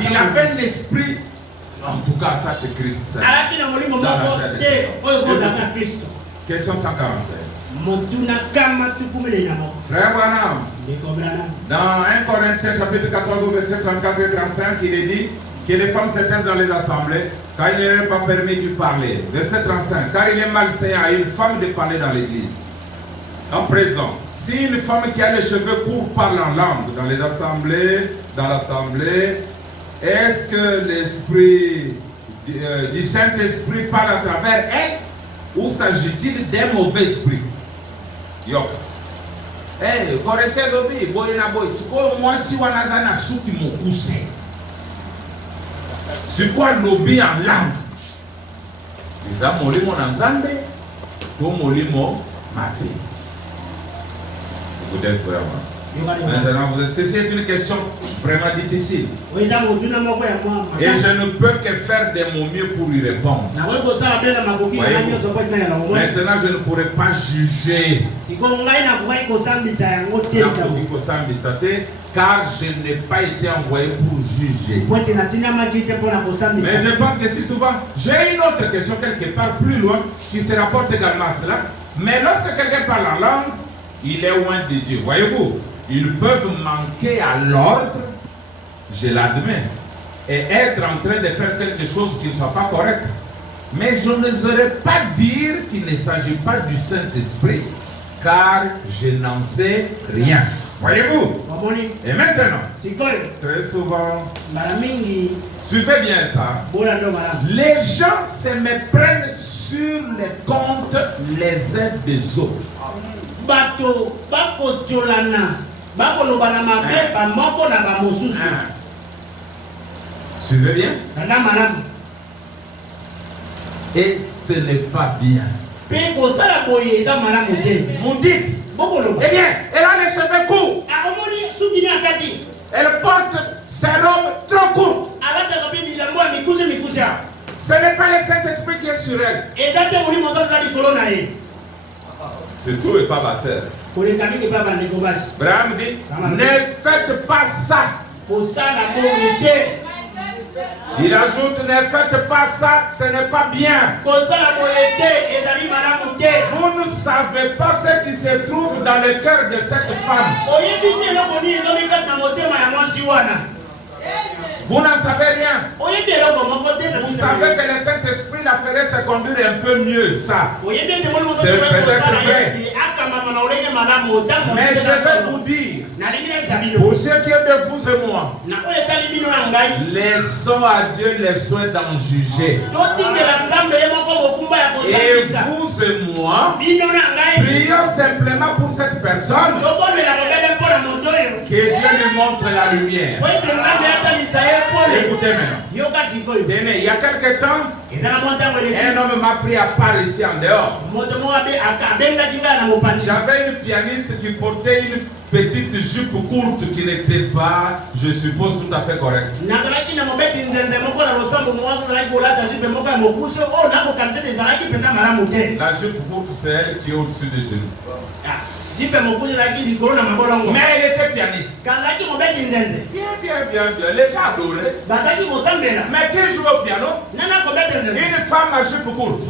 Il avait un esprit, en tout cas ça c'est Christ. Question 141. Frère Branham, dans 1 Corinthiens chapitre 14 verset 34 et 35, il est dit que les femmes se taisent dans les assemblées car il n'est pas permis de parler. Verset 35, car il est malsain à une femme de parler dans l'église. En présent, si une femme qui a les cheveux courts parle en langue dans les assemblées, dans l'assemblée, est-ce que l'esprit du Saint-Esprit parle à travers elle ou s'agit-il d'un mauvais esprit? Yo. Eh, Corinthiens lobi, boyena boy, siko moi si wanazana suki mokuse. C'est quoi lobby en langue? Les a molimo nanzambe, to molimo mabe. Écoutez, frère. Maintenant, c'est une question vraiment difficile. Et je ne peux que faire de mon mieux pour y répondre. Maintenant, je ne pourrai pas juger. Car je n'ai pas été envoyé pour juger. Mais je pense que si souvent, j'ai une autre question quelque part plus loin qui se rapporte également à cela. Mais lorsque quelqu'un parle en langue, il est loin de Dieu. Voyez-vous? Ils peuvent manquer à l'ordre, je l'admets, et être en train de faire quelque chose qui ne soit pas correct. Mais je n'oserais pas dire qu'il ne s'agit pas du Saint-Esprit, car je n'en sais rien. Voyez-vous? Et maintenant, très souvent, suivez bien ça, les gens se méprennent sur les comptes les uns des autres. Bato bako tolana bako lobana mabe ba moko na ba mosusu. Suivez bien. Et ce n'est pas bien. Vous dites, eh bien, elle a les cheveux courts. Elle porte ses robes trop courtes. Ce n'est pas le Saint-Esprit qui est sur elle. C'est tout et pas ma sœur. Abraham dit, ne faites pas ça. Il ajoute, ne faites pas ça, ce n'est pas bien. Vous ne savez pas ce qui se trouve dans le cœur de cette femme. Vous n'en savez rien. Vous savez que le Saint-Esprit la ferait se conduire un peu mieux, ça. C'est peut-être vrai. Mais je vais vous dire, pour ce qui est de vous et moi, laissons à Dieu les soins d'en juger. Et vous et moi, prions simplement pour cette personne, que Dieu lui montre la lumière. Écoutez maintenant. Il y a quelque temps, un homme m'a pris à part ici en dehors. J'avais une pianiste qui portait une petite jupe courte qui n'était pas, je suppose, tout à fait correcte. La jupe courte, c'est elle qui est au-dessus des genoux. Mais elle était pianiste. Bien. Les gens adoraient. Mais qui joue au piano? Une femme à jupe courte.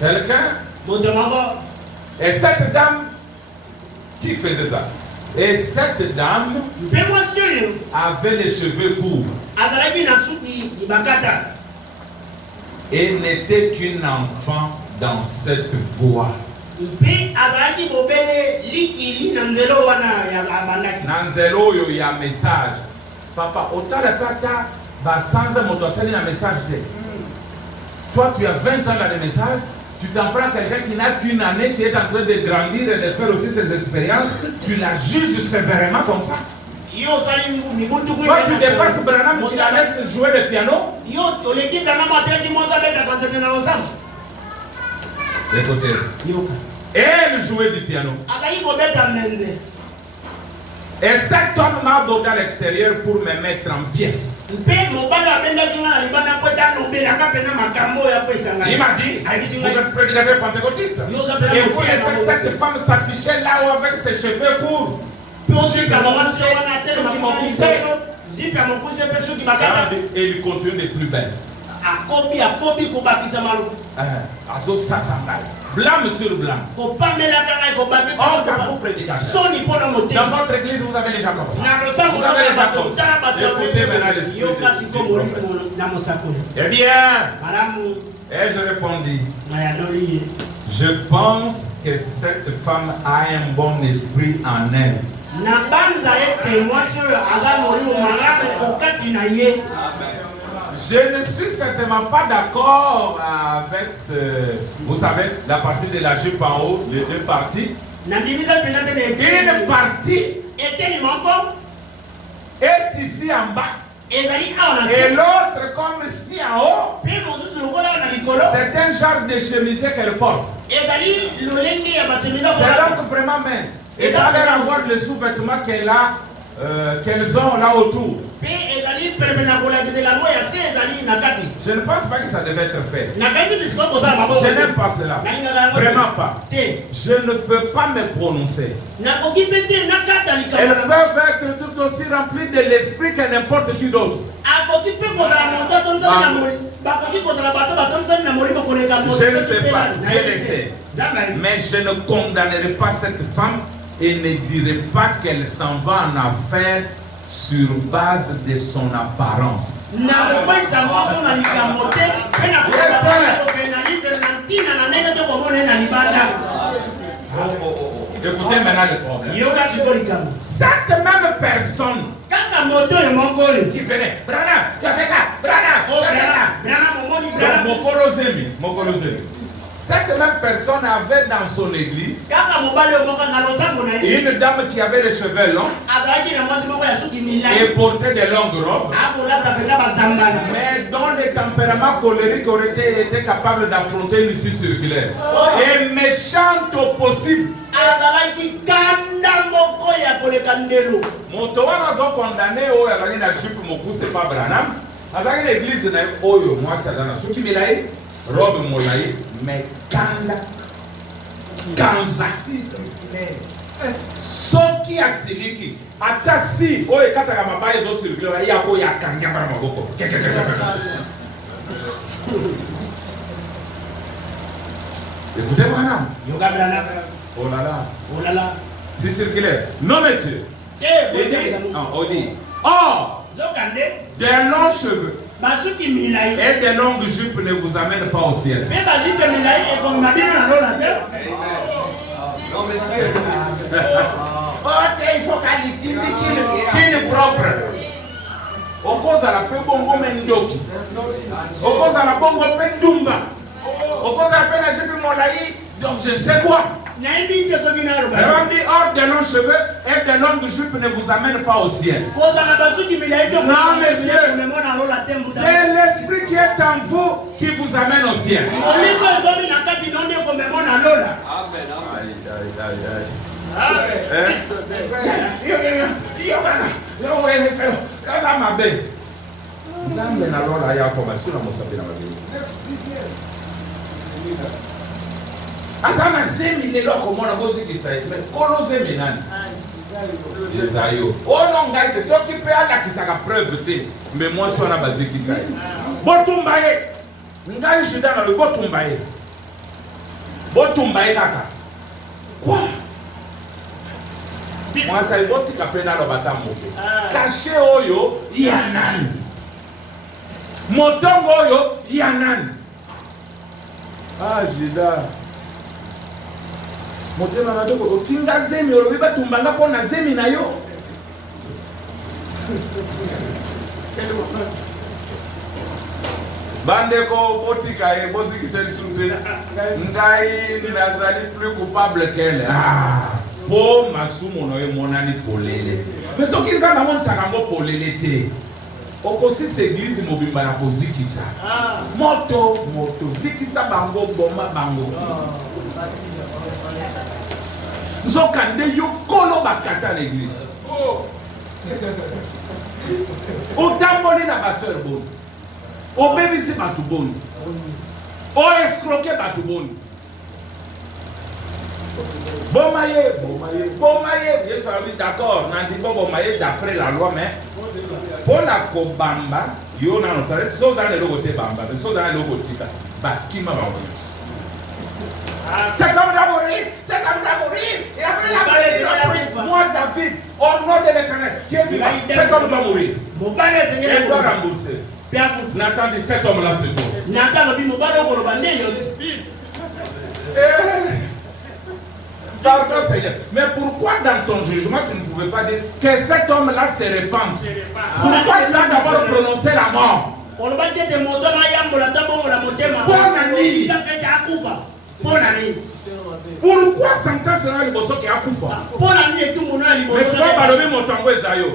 Quelqu'un? Et cette dame, qui faisait ça? Et cette dame avait les cheveux courts. Et n'était qu'une enfant dans cette voie. Nanzelo yo ya message. Papa, autant de pata, bah sans un motosali un message. Toi, tu as 20 ans dans le message. Tu t'en prends quelqu'un qui n'a qu'une année, qui est en train de grandir et de faire aussi ses expériences, tu la juges sévèrement comme ça. Toi, tu dépasses Branham qui la laisse jouer le piano. Écoutez, elle jouait du piano. Et cet homme m'a abordé à l'extérieur pour me mettre en pièces. Il m'a dit, vous êtes prédicateur pentecôtiste. Et vous laissez cette femme s'afficher là-haut avec ses cheveux courts. Et il continue de plus belle. Blanc sur blanc. Dans votre église, vous avez déjà comme ça. Vous avez déjà comme ça. Écoutez maintenant l'esprit. Eh bien, et je répondis, je pense que cette femme a un bon esprit en elle. Je ne suis certainement pas d'accord avec vous savez, la partie de la jupe en haut, les deux parties. Une partie est ici en bas. Et l'autre comme ici en haut. C'est un genre de chemisette qu'elle porte. C'est donc vraiment mince. Et ça a l'air d'avoir le sous-vêtement qu'elles ont là autour. Je ne pense pas que ça devait être fait. Je n'aime pas cela. Vraiment pas. Je ne peux pas me prononcer. Elles peuvent être tout aussi remplies de l'esprit que n'importe qui d'autre. Je ne sais pas. Dieu le sait. Mais je ne condamnerai pas cette femme et ne dirai pas qu'elle s'en va en affaires sur base de son apparence. Écoutez maintenant le problème. Cette même personne qui venait, Branham, tu as fait ça, Branham, Mokolozemi. Cette même personne avait dans son église une dame qui avait les cheveux longs et portait de longues robes, mais dont le tempérament colérique aurait été capable d'affronter l'issue circulaire. Et méchante au possible. Moto wana zo condamné oyo azali na jupe moku c'est pas Branham. Azali l'église na oyo moi ça dans soki milai robe molai mais kanza soki asiliki ata si oyo ekataka mabaya ezo circulaire yako ya kanga bana maboko. Écoutez Branham. Oh là là. C'est circulaire. Non monsieur. On dit. Or, des longs cheveux et des longues jupes ne vous amènent pas au ciel. Non monsieur. Il faut qu'elle utilise qui est propre. On cause à la peu bongo mendoki. On cause à la bongo pendumba. On cause à la peine à jupe molaï. Donc je sais quoi. Elle dit hors de longs cheveux et de longues jupes ne vous amène pas au ciel. Non monsieur, c'est l'esprit qui est en vous qui vous amène au ciel. Asana semi ne loko mona bosi kisai mais kolose menani Esayo oh non ngai que ceux qui peut ala kisaka preuve te mais moi so na baziki sai botumba ye ngai shida na botumba ye botumba ekaka. Quoi? Moi ça boti kapena lo batamboke. Caché oyo yanani. Motongo oyo yanani. Ah Jida. Motema na doko otinga zemi olobi batumbanga pona zemi na yo. Bandeko botika e bosiki sel sunte ngai nazali plus coupable qu'elle. Ah, po masumu no e monani polele. Mais soki nzamba moni sakango polele te. Okosi église mobimba na kozikisa. Moto zikisa bango bomba bango. Zokande yo kolo bakata l'église. Otamboli na baseur boni. Obébisi batu boni. O escroqué batu boni. Bomaye, Yesu a dit d'accord, n'a dit bomaye d'après la loi, mais pour la kobamba, yo na notare, soza ne logote bamba, mais soza ne logotika, bakima bamba. C'est comme d'abourir, et après la mort, moi David, au nom de l'Éternel, qui est vivant, cet homme doit mourir. Il doit rembourser. Nathan dit, cet homme-là c'est toi. Nathan dit, pardon Seigneur, mais pourquoi dans ton jugement tu ne pouvais pas dire que cet homme-là se répande? Pourquoi tu as d'abord prononcé la mort? Pourquoi sentence sera le bosso qui a coupa? Mais pourquoi balobi motango ezayo?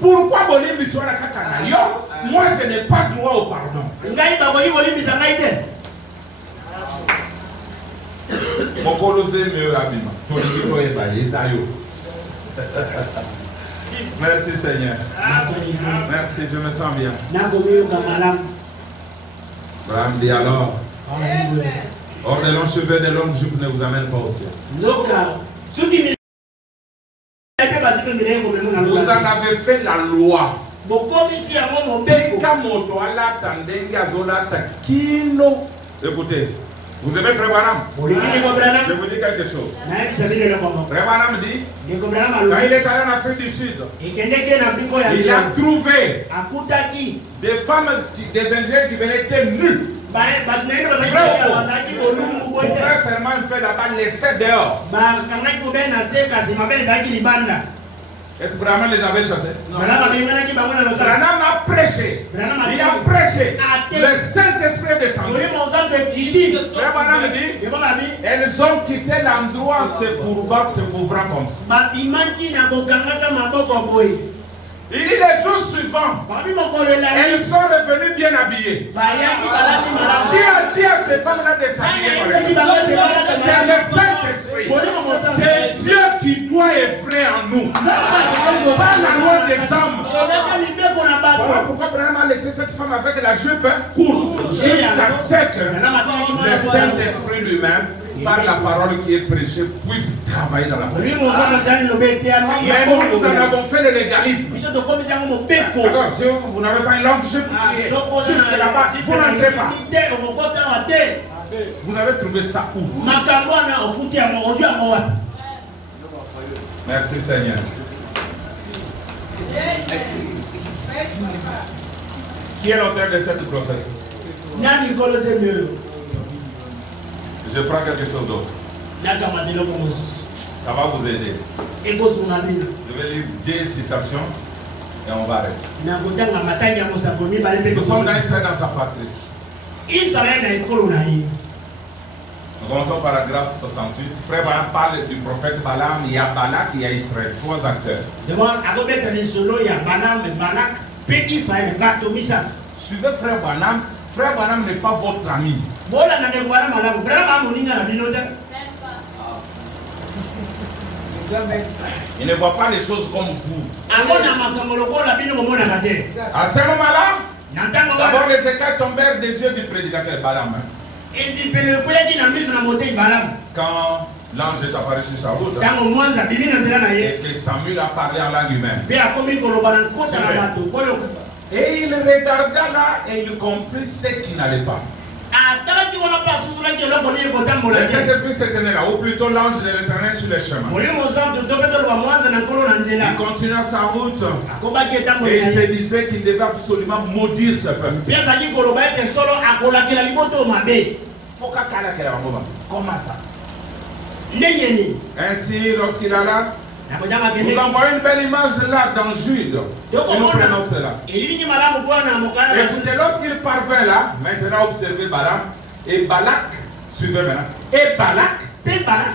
Pourquoi bolimbi soit la kakana yo? Moi je n'ai pas droit au pardon. Merci Seigneur. Merci, je me sens bien. Abraham dit alors, or de longs cheveux, de longues jupes ne vous amènent pas au ciel. Vous en avez fait la loi. Écoutez, vous aimez Frère Branham? Je vous dis quelque chose. Frère Branham dit, quand il est allé en Afrique du Sud, il a trouvé des femmes, des Indiens qui venaient être nues. Pour faire seulement un peu là-bas, laisser dehors. Est-ce que Branham les avait chassés? Non. Branham a prêché. Il a prêché. Le Saint-Esprit est descendu. Frère Branham dit, elles ont quitté l'endroit en se couvrant comme ça. Il dit les jours suivants, elles sont revenues bien habillées. Qui a dit à ces femmes-là de s'habiller? C'est le Saint-Esprit. C'est Dieu qui doit œuvrer en nous. Pas la loi des hommes. Voilà pourquoi Branham a laissé cette femme avec la jupe courte jusqu'à ce que le Saint-Esprit lui-même, par la parole qui est prêchée, puisse travailler dans la parole. Mais nous en avons fait le légalisme. D'accord, si vous n'avez pas une langue, je peux jusque là-bas, vous n'entrez pas. Vous avez trouvé ça où? Merci Seigneur. Qui est l'auteur de cette grossesse? Je prends quelque chose d'autre. Ça va vous aider. Je vais lire des citations et on va arrêter. Nous sommes dans Israël dans sa patrie. Nous commençons par paragraphe 68. Frère Branham parle du prophète Balaam, il y a Balak, il y a Israël. Trois acteurs. Suivez Frère Branham. Frère Branham n'est pas votre ami. Il ne voit pas les choses comme vous. À ce moment-là, d'abord les écailles tombèrent des yeux du prédicateur Balaam. Quand l'ange est apparu sur sa route et que Samuel a parlé en langue humaine. Et il regarda là et il comprit ce qui n'allait pas. Et cet esprit s'est tenu là, ou plutôt l'ange de l'Éternel sur le chemin. Il continua sa route et il se disait qu'il devait absolument maudire ce peuple. Comment ça? Ainsi, lorsqu'il alla, nous envoyons une belle image là dans Jude. Et nous prenons cela. Écoutez, lorsqu'il parvint là, maintenant observez Balaam, et Balak, suivez maintenant, et Balak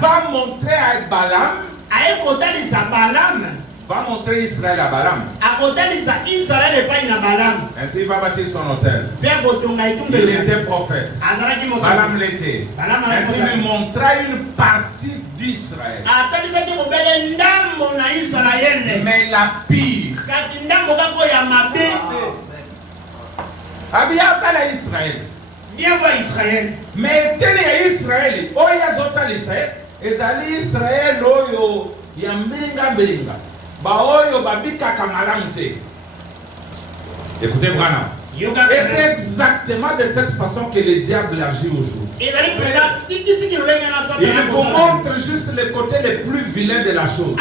va montrer à Balaam, va montrer Israël à Balaam. Ainsi il va bâtir son hôtel. Il était prophète. Balaam l'était. Ainsi il lui montra une partie d'Israël. Mais la pire. Abiyakala Israël. Viens voir Israël. Mais tel est Israël. Oya zotal Israël. Ezali Israël oyo ya mbinga mbinga. Baoyo babika kamalamte. Écoutez Branham. Et c'est exactement de cette façon que le diable agit aujourd'hui. Il vous montre juste le côté le plus vilain de la chose.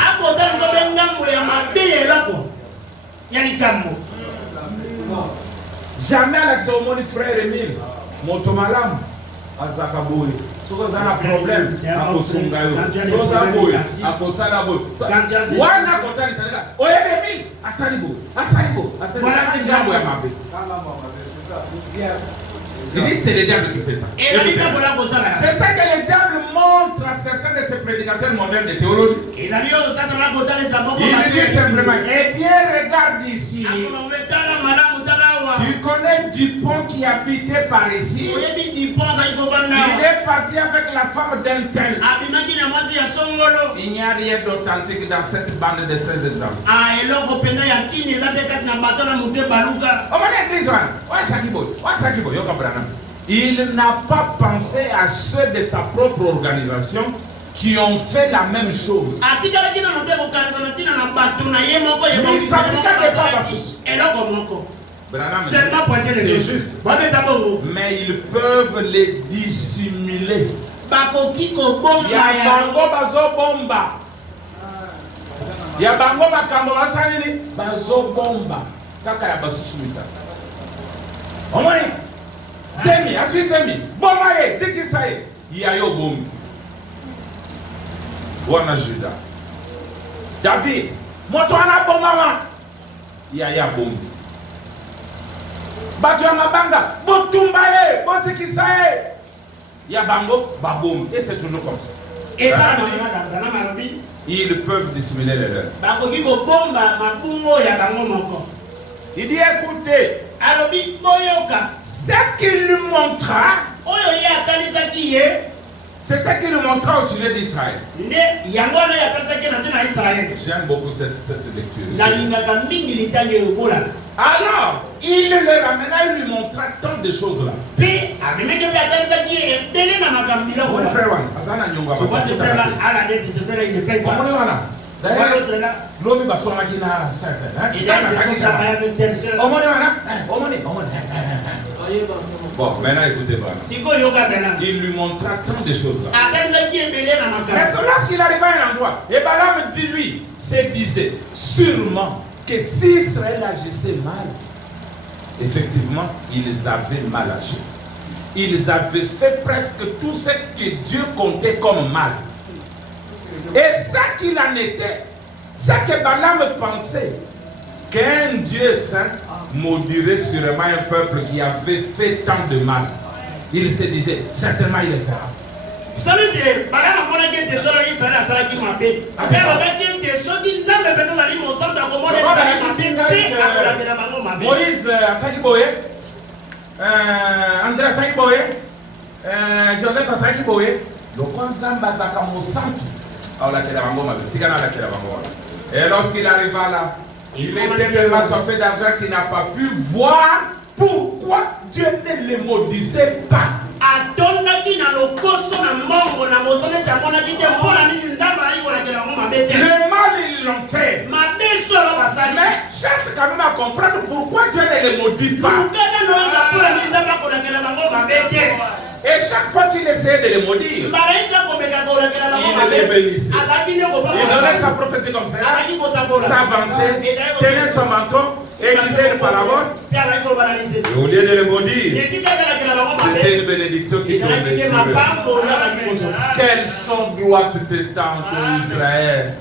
Jamais à la cérémonie frère Emile, Motomalam, à Zakaboui. Si vous avez un problème, à Kosungayo, si vous avez un problème, à Kosalaboui. Wana Kosali Sénégal, Oye Emile, à Salibou, à Salibou, à Salibou, à Salibou, à Mabé. Il dit c'est le diable qui fait ça. C'est ça que le diable montre à certains de ces prédicateurs modernes de théologie. Il dit simplement, eh bien regarde ici. Tu connais Dupont qui habitait par ici. Il est parti avec la femme d'un tel. Il n'y a rien d'authentique dans cette bande de 16 exemples. Il n'a pas pensé à ceux de sa propre organisation qui ont fait la même chose. C'est juste. Mais ils peuvent les dissimuler. Zemi, asui Zemi, Bomaye, c'est qui ça est? Yayo Bombi. Wana Juda. David, Motoana Bomama. Yaya Bombi. Badja Mabanga, Botumbaye, bon c'est qui ça est? Yabango, Babom. Et c'est toujours comme ça. Et ça, ils peuvent dissimuler les leurs. Il dit écoutez, ce qu'il lui montra, c'est ce qu'il lui montra au sujet d'Israël. J'aime beaucoup cette lecture. Alors, il le ramena, il lui montra tant de choses là. D'ailleurs, l'homme va s'en mettre là, bon, maintenant écoutez-moi. Il lui montra tant de choses là. Mais lorsqu'il arriva à un endroit, et Balaam dit lui, se disait sûrement que si Israël agissait mal, effectivement, ils avaient mal agi. Ils avaient fait presque tout ce que Dieu comptait comme mal. Et ça qu'il en était, c'est que Balaam pensait qu'un Dieu saint maudirait sûrement un peuple qui avait fait tant de mal. Il se disait, certainement il le fera. Moïse Asakiboye, André Asakiboye, Joseph Asakiboye, le Kwanzamba Zakamosantu. Et lorsqu'il arriva là, il était tellement soifé d'argent qu'il n'a pas pu voir pourquoi Dieu ne le maudissait pas. Le mal, ils l'ont fait. Mais cherche quand même à comprendre pourquoi Dieu ne les maudit pas. Et chaque fois qu'il essayait de les maudire, il les bénissait. Il donnait sa prophétie comme ça, s'avançait, tenait son manteau et disait une parabole. Et au lieu de les maudire, c'était une bénédiction qui tombait sur eux. Quelles sont droites tes tentes, Israël,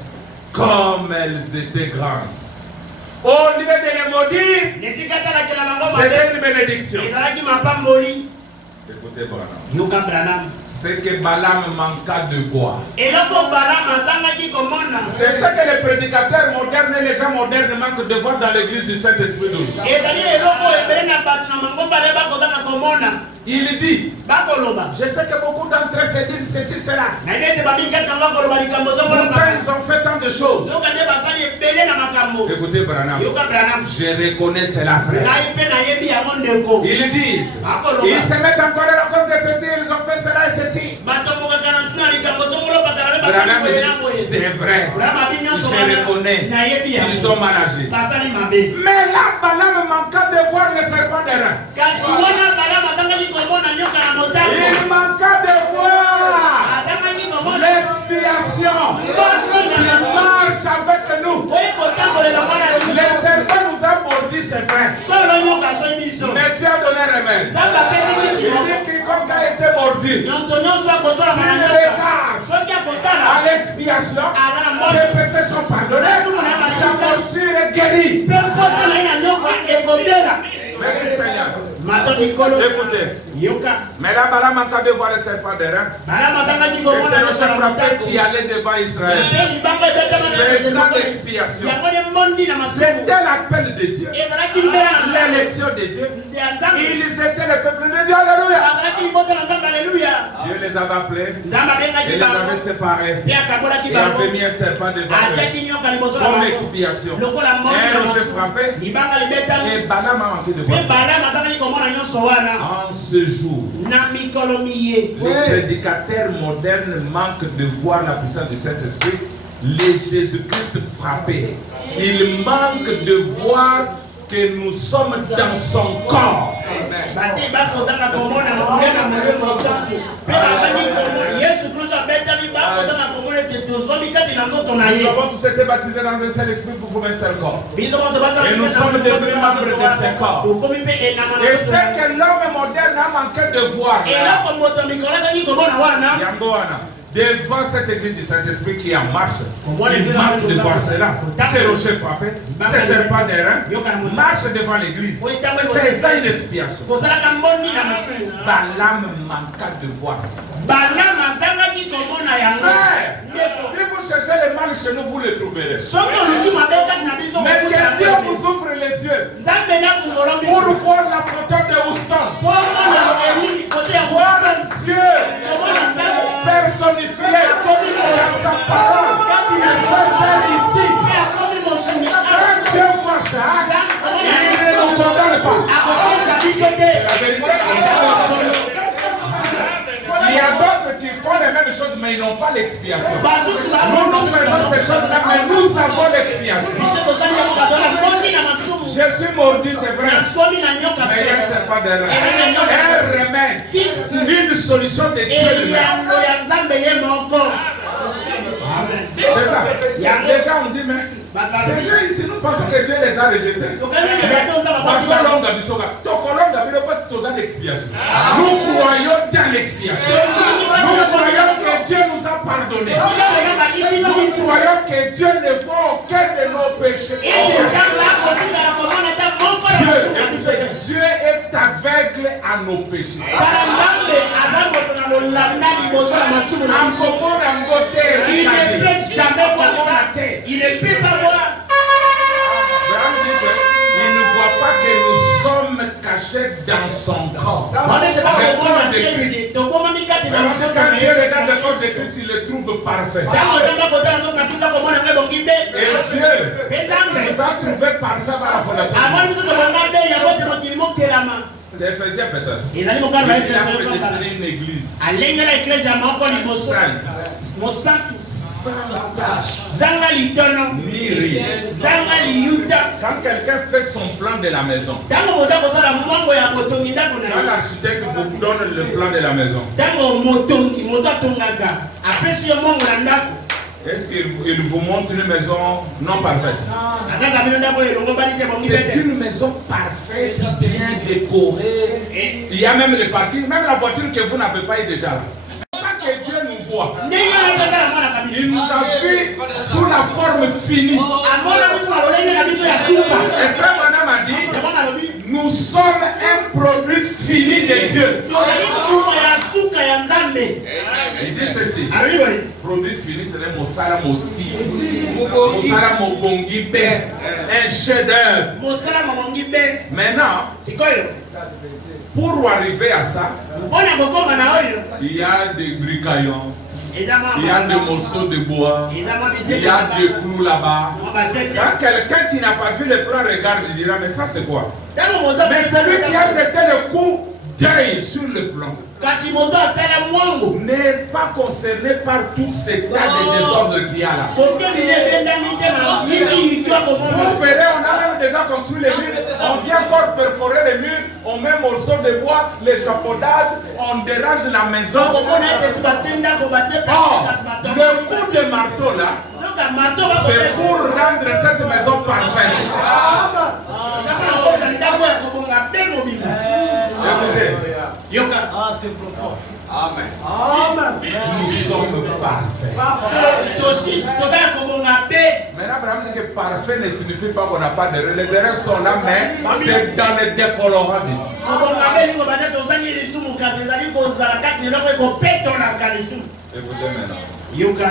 comme elles étaient grandes. Au lieu de les maudire, c'était une bénédiction. Écoutez Branham. C'est que Balaam manqua de voix. C'est ce que les prédicateurs modernes et les gens modernes manquent de voir dans l'église du Saint-Esprit d'aujourd'hui. Ils disent, je sais que beaucoup d'entre eux se disent ceci, cela. Pourquoi ils ont fait tant de choses? Écoutez Branham, je reconnais cela, frère. Ils disent, ils se mettent en colère à cause de ceci, ils ont fait cela et ceci. Branham dit, c'est vrai, je reconnais, ils ont mal agi. Mais là, Balaam manqua de voir le serpent des reins. Il manqua de voir l'expiation qui marche avec nous. Le serpent nous a mordu, c'est vrai. Mais Dieu a donné remède. Il dit quiconque a été mordu, il regarde à l'expiation, ses péchés sont pardonnés, sa morsure est guérie. Merci Seigneur. Écoutez. Mais là, Balaam manqua de voir le serpent des reins. Et c'est le chef frappé qui allait devant Israël. Faisant l'expiation. C'était l'appel de Dieu. L'élection de Dieu. Ils étaient le peuple de Dieu. Alléluia. Dieu les avait appelés. Et les avait séparés. Et avait mis un serpent devant eux. Comme expiation. Et un rocher frappé. Et Balaam a manqué de voir. En ce jour, les prédicateurs modernes manquent de voir la puissance du Saint-Esprit. Les Jésus-Christ frappés, ils manquent de voir que nous sommes dans son corps. Nous avons tous été baptisés dans un seul esprit pour former un seul corps. Et nous sommes devenus membres de ce corps. Et c'est que l'homme moderne a manqué de voir. Devant cette église du Saint-Esprit qui est en marche, il manque de voir cela. Ces rochers frappés, ces serpents des reins, marche devant l'église. C'est ça une expiation. Balaam manqua de voir ça. Si vous cherchez le mal chez nous, vous le trouverez. Mais que Dieu vous ouvre les yeux pour voir la photo de Houston. Voir Dieu personnifié dans sa parole. Il fait ici. Quand Dieu voit ça, il ne nous condamne pas. La vérité, il y a d'autres qui font les mêmes choses, mais ils n'ont pas l'expiation. Nous faisons ces choses-là, mais nous avons l'expiation. Je suis mordu, c'est vrai. Mais il y a un serpent derrière. Un remède. Une solution de Dieu. Déjà, on dit, mais ces gens ici, nous pensons que Dieu les a rejetés. Nous croyons dans l'expiation. Nous croyons que Dieu nous a pardonné. Nous croyons que Dieu ne voit aucun de nos péchés. Dieu est aveugle à nos péchés. Il ne peut pas voir. Il ne voit pas que nous sommes cachés dans son corps. Le corps de Christ. Quand Dieu regarde le corps de Christ, il le trouve parfait. Et Dieu nous a trouvé parfait par la fondation. C'est Ephésiens peut-être. Il a prédestiné une église sainte, mosapi sans tâche, zanga litono ni rien. zanga liyuta. Quand quelqu'un fait son plan de la maison, Tango moto akosala mwango ya kotongi ndako na quand ye. l'architecte vous donne le plan de la maison, Tango motongi moto atongaka apesi yo mwango na ndako. est-ce qu'il vous montre une maison non parfaite? Akaka bino ndako elongo bali te bongi C'est bete. une maison parfaite, bien décorée. Il y a même le parking, même la voiture que vous n'avez pas eu déjà là. Quand que Dieu nous voit, Ndenge anataka mwana kabisa. il nous a vu sous la forme finie. Amona mtu alolenge kabisa ya suka. Et frère Madame a dit, Kama alobi. nous sommes un produit fini de Dieu. Tozali kufa ya suka ya Nzambe. Il dit ceci. Alobi bali. Produit fini, c'est Mosala Mossi. Mosala Mogongi B. Un chef-d'œuvre. Mosala mamongi be. Maintenant, Sikoyo. pour arriver à ça, Mpona kokoma na oyo. il y a des bricaillons, Eza mama. il y a des morceaux de bois, Eza mama il y a des clous là-bas. Mabasete. Quand quelqu'un qui n'a pas vu le plan regarde, il dira, mais ça c'est quoi? Tango moto Mais celui qui a jeté le coup d'œil sur le plan kasi moto atala mwango. n'est pas concerné par tout cet tas de désordre qu'il y a là. Koke bine bendani te na yiki yikwa Vous komona. verrez, on a même déjà construit les murs, on vient encore perforer les murs, on met un morceau de bois, l'échafaudage, on dérange la maison. Komona ete sibatenda ko bate Or, kasi bato. le coup de marteau là, Soka mato ba c'est pour rendre cette maison parfaite. Kama kota ndako ya kobonga pe mobile. Écoutez, Yoka. Ah, c'est profond. Amen. nous sommes parfaits. Tosi toza kobonga pe. Maintenant, Abraham dit que parfait ne signifie pas qu'on n'a pas d'erreur. Les erreurs sont là, mais c'est dans le décolorant. Kobonga pe liko bana tozangi lisumu kasi ezali kozala kati eloko ekopetolaka lisumu. Écoutez maintenant. Yoka.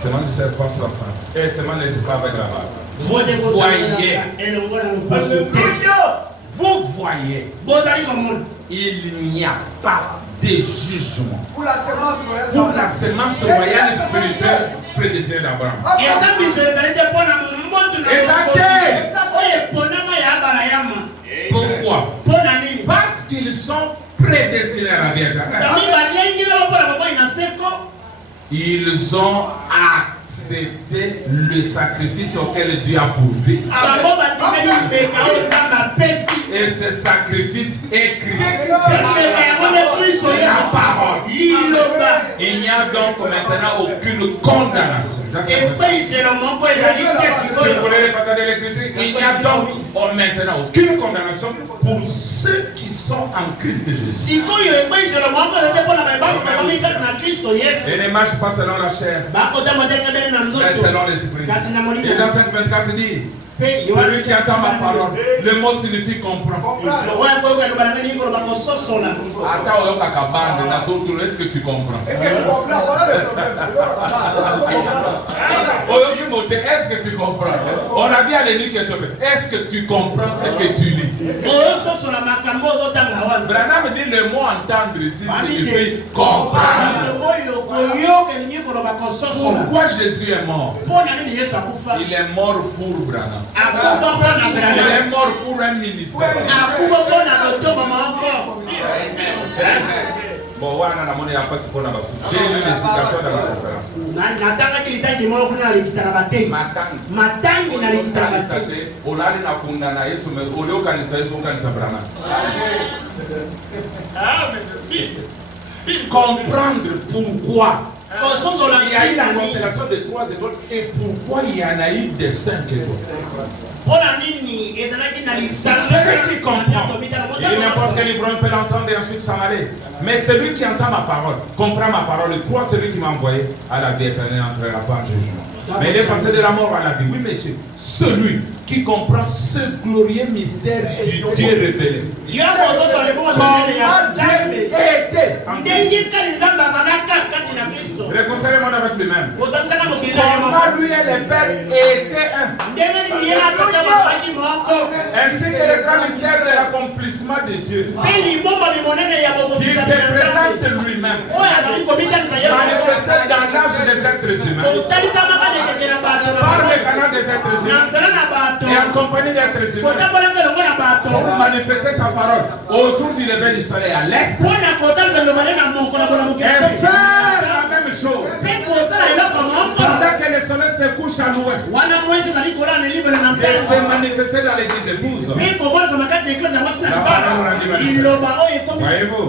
Seulement ne sert pas 60. Et seulement ne dit pas avec la barbe. Voyez. Vous voyez, Bozali komona. il n'y a pas de jugement Pour la semence royale. pour la semence royale spirituelle prédestinée d'Abraham. Eza biso ezali te mpona moto na Ezake. oyo eponama ya abala yama. Pourquoi? Mpona nini? Parce qu'ils sont prédestinés à la vie éternelle. Sami balengiloko mpona maboi na seko. Ils ont accepté le sacrifice auquel Dieu a pourvu. Bango bandimeli mbeka oyo Nzambe apesi. Et ce sacrifice est Christ. Mbeka yango nde Kristo ye na parole. Liloba. Il n'y a donc maintenant aucune condamnation. Epeiselo moko ezali te Si vous sikoyo. voulez les passages de l'Écriture, il n'y a donc maintenant aucune condamnation pour ceux qui sont en Christ Jésus. Sikoyo epeiselo moko ezali te mpona bayebango bakomi kati na Kristo Yesu. Et ne marche pas selon la chair, Bakotama te ndenge na mais nzoto. selon l'Esprit. Kasi na molimo. Et dans 5:24 dit, Pe celui qui entend ma parole, le mot signifie comprendre. oyo koyoka loba na ndenge koloba kososola. Ata oyokaka bande nazotuna, est-ce que tu comprends? Est-ce que tu comprends? Voilà le problème. Oyoki mote, est-ce que tu comprends? On a dit à l'ennemi qui est tombé, est-ce que tu comprends ce que tu lis? Oyososola makambo ozotanga wana. Branham dit le mot entendre ici signifie comprendre. Oyo koyoka elingi koloba kososola. Pourquoi Jésus est mort? Mpona nini Yesu akufa? Il est mort pour Branham. Akufa mpona Il Branham. est mort pour un ministère. Akufa mpona lotoba moko. Bon, wana namoni hapa siko na basu. J'ai lu les citations dans la conférence. Natangaki litaki moko kuna nalikita na batenge. Matangi. Matangi nalikita na batenge. Kanisa te, olali na kunda na Yesu, mais olio kanisa Yesu kanisa Branham. Comprendre pourquoi Kososola il y a eu la nini? constellation de 3 étoiles et pourquoi il y en a eu de 5 étoiles. Mpona nini ezalaki na lisanga. Celui qui comprend, et n'importe quel livre peut l'entendre et ensuite s'en aller. Mais celui qui entend ma parole, comprend ma parole, et croit celui qui m'a envoyé à la vie éternelle, n'entrera pas en jugement. Mais il est passé de la mort à la vie. Oui, monsieur, celui qui comprend ce glorieux mystère du Dieu révélé. Comment Dieu était en Christ. Réconciliez-moi avec lui-même. Comment lui et le Père étaient un. Ainsi que le grand mystère de l'accomplissement de Dieu, qui se présente lui-même, manifesté dans l'âge des êtres humains, par le canal des êtres humains et accompagné d'êtres humains pour manifester sa parole au jour du lever du soleil à l'est et faire la même chose pendant que le soleil se couche à l'ouest et se manifester dans l'église d'épouse. Voyez-vous,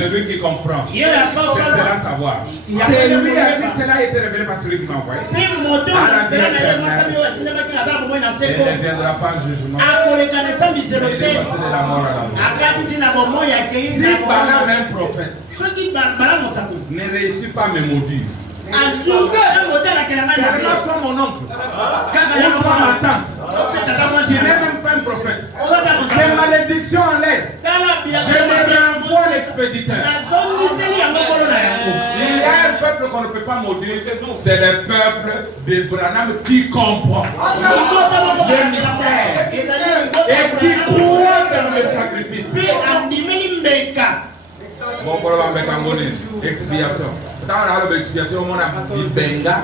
celui qui comprend, c'est cela savoir. C'est lui à qui cela a été révélé par celui qui m'a envoyé. À la vie éternelle. Il ne viendra pas en jugement. Il est passé de la mort à la mort. Si Balaam, un prophète, ne réussit pas à me maudire, c'est toi mon oncle, ou toi ma tante, tu n'es même pas un prophète. C'est malédiction en l'air. Je me renvoie l'expéditeur. Il y a un peuple qu'on ne peut pas maudire, c'est le peuple de Branham qui comprend le mystère et qui croit dans le sacrifice. Bon, pour expiation. Dans l'expiation, on a dit benga,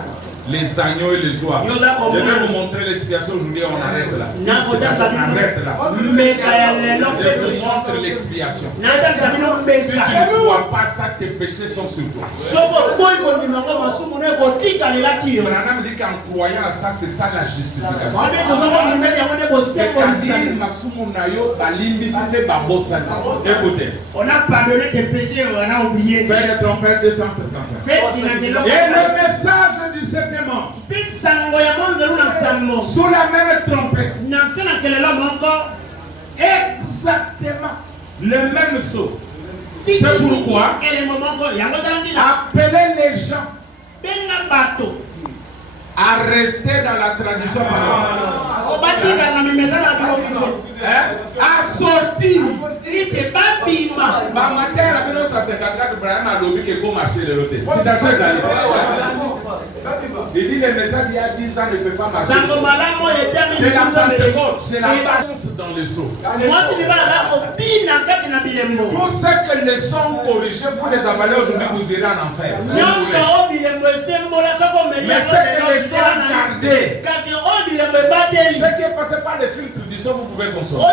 les agneaux et les oies. Je vais vous montrer l'expiation aujourd'hui, on arrête là. On arrête là. Je vous montre l'expiation. Si tu ne vois pas ça, tes péchés sont sur toi. Branham dit qu'en croyant à ça, c'est ça la justification. C'est-à-dire, écoutez. On a pardonné tes péchés, on a oublié. Fais les trompettes 275. Et le message du septième ange, sous la même trompette, exactement le même saut. C'est pourquoi appelez les gens à rester dans la tradition à sortir. Il dit le message il y a 10 ans ne peut pas marcher. C'est la Pentecôte, c'est la balance dans le seau. Tout ce que les sons corrigés, vous les avalez aujourd'hui, vous irez en enfer. Mais ce que les gens gardés, ce qui est passé par le filtre du son, vous pouvez consommer.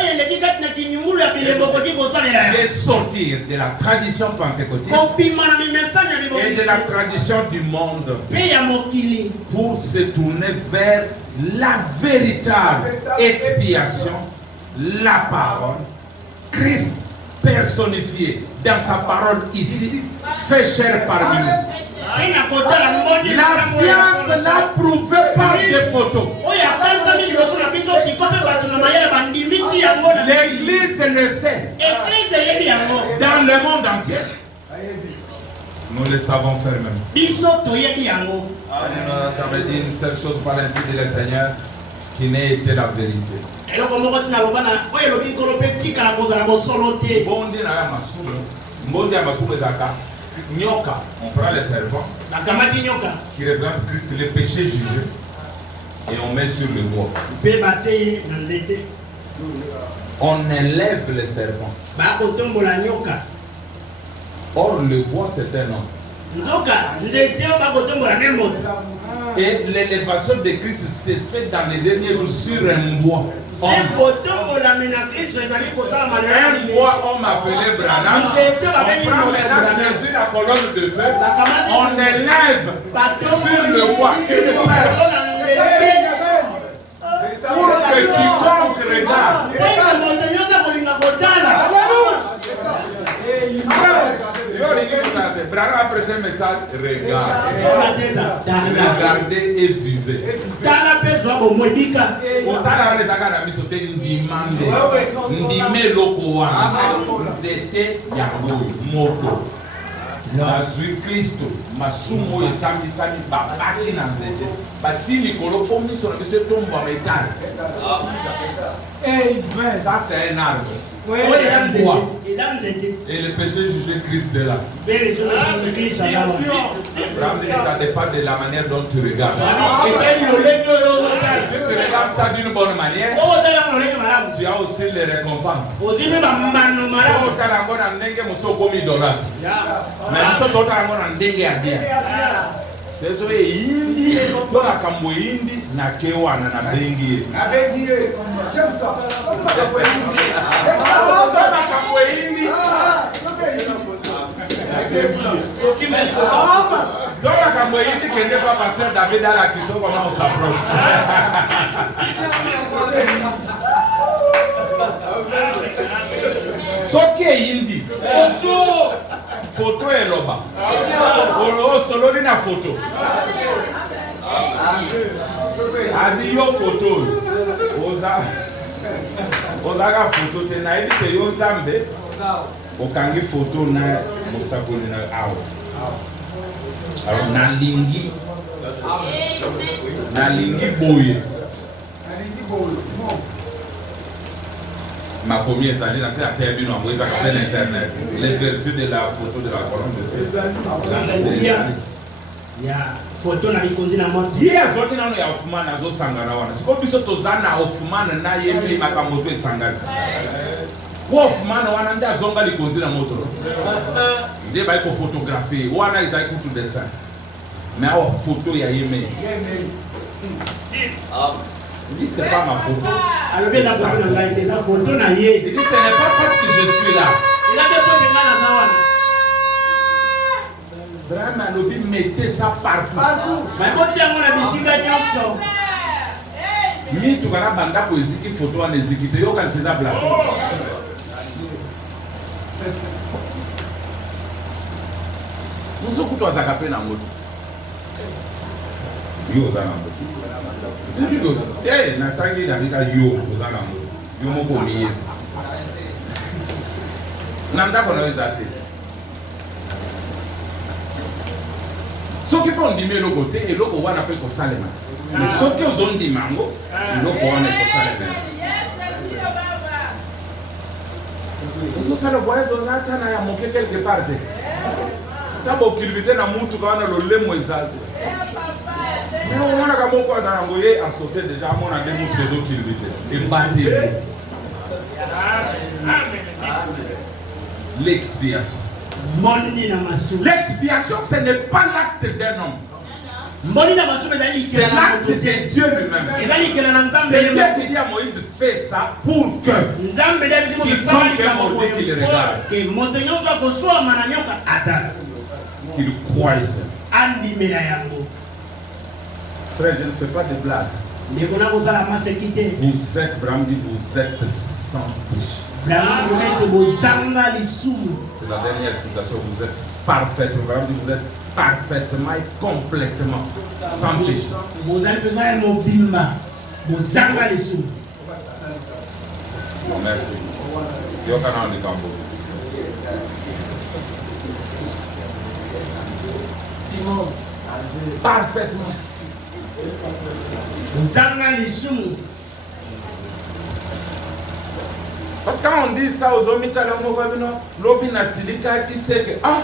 Et sortir de la tradition pentecôtiste et de la tradition du monde pour se tourner vers la véritable expiation, la parole, Christ personnifié dans sa parole ici, fait chair parmi nous. La science l'a prouvé par des photos. L'église le sait. Dans le monde entier. Nous le savons faire même. J'avais dit une seule chose par ainsi dit le Seigneur, qui n'est été la vérité. Nyoka, on prend le serpent qui représente Christ, le péché jugé, et on met sur le bois. On élève le serpent. Or, le bois, c'est un homme. Et l'élévation de Christ s'est faite dans les derniers jours sur un bois. Un bois, on m'appelait Branham. On prend maintenant Jésus la colonne de feu. On élève sur le bois une personne pour que quiconque regarde. Branham a prêché un message, regardez et vivez. Jésus-Christ, Masumo et Sami babaki na nzete. Batini kolo pomi sur le monsieur tombe en métal. Ça c'est un arbre. Et le péché jugé Christ de là. Ça dépend de la manière dont tu regardes. Si tu regardes ça d'une bonne manière, tu as aussi les récompenses. C'est ça, indi, pour la cambo indi, na kewana na bengi. Na bengi, j'aime ça. Na cambo indi. Zola cambo indi qui n'est pas pasteur David à la question comment on s'approche. Ce qui est indi, photo est là-bas. Solo na photo. Adi yo photo. Oza photo te na edi te yo zambe. Okangi photo na musakoni na awo. Alors nalingi boye. Ma première année, c'est la terre d'une envoyée à l'internet. Les vertus de la photo de la colonne de paix. Il y a photo na ikonzi na moto. Il y a zote na ya ofumana zo sangana wana. Siko biso tozana ofumana na yembe makamoto esangana. Kwa ofumana wana nda zonga likonzi na moto. Nde ba iko photographie wana isa iko tout dessin. Mais awa photo ya yembe. Il dit c'est pas ma photo. Alors c'est la photo na ngai, c'est photo na ye. Il dit ce n'est pas parce que je suis là. Il a des photos de ngana na wana. Vraiment, Lobi mettez ça partout. Mais quand tu as mon bisika nyonso. Mi tu kana banda ko eziki photo en eziki te yo kan c'est ça blague. Muso kuto azaka pe na moto. Yo za na moto. Eh na tangi na bika yo za na moto. Yo moko miye. Nanda ko na ezate. Soki po ndime loko te eloko wana pe ko salema. Mais soki ozondi mango eloko wana ko salema. Ozo sala voyage ozata na ya moke quelque part. Tabo kilibite na mutu kana lo lemo ezate. Mais on a comme quoi dans l'envoyer à sauter déjà mon a des mutu zo kilibite. Et battre. L'expiation. L'expiation, ce n'est pas l'acte d'un homme. C'est l'acte de Dieu lui-même. C'est Dieu qui dit à Moïse, fais ça pour que quiconque qui le regarde, qu'il croie ça. Frère, je ne fais pas de blagues. Vous êtes, vous êtes sans péché. C'est la dernière citation, vous êtes parfaitement, vous êtes parfaitement et complètement sans péché. Merci. Parfaitement. Parce que quand on dit ça aux hommes, l'homme n'a silika qui sait que, ah,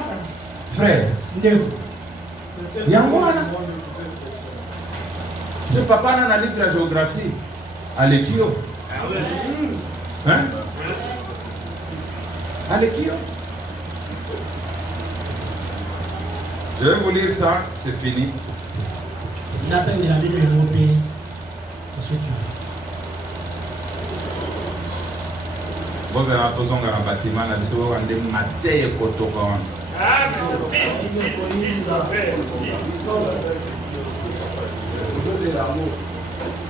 frère, il y a moi là. Ce papa n'a livre la géographie à l'Ekio. Hein? À l'Ekio. Je vais vous lire ça, c'est fini. Vous avez tous un bâtiment, vous avez des matériaux coton.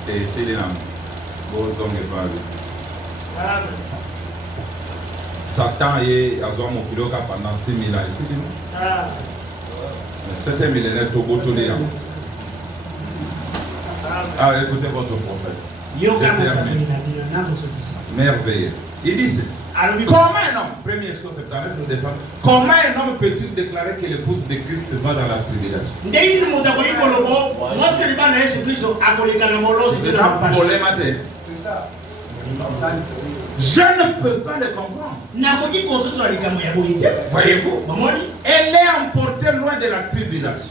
Et c'est les lames. Vous avez Satan est à Zouam au pilote pendant 6000 ans. C'est un millénaire Togo Tolé. Ah, écoutez votre prophète. Merveilleux. Il dit ceci. Comment un homme, première chose, c'est quand même descendre. Comment un homme peut-il déclarer que l'épouse de Christ va dans la tribulation? C'est ça. Je ne peux pas le comprendre. Voyez-vous? Elle est emportée loin de la tribulation.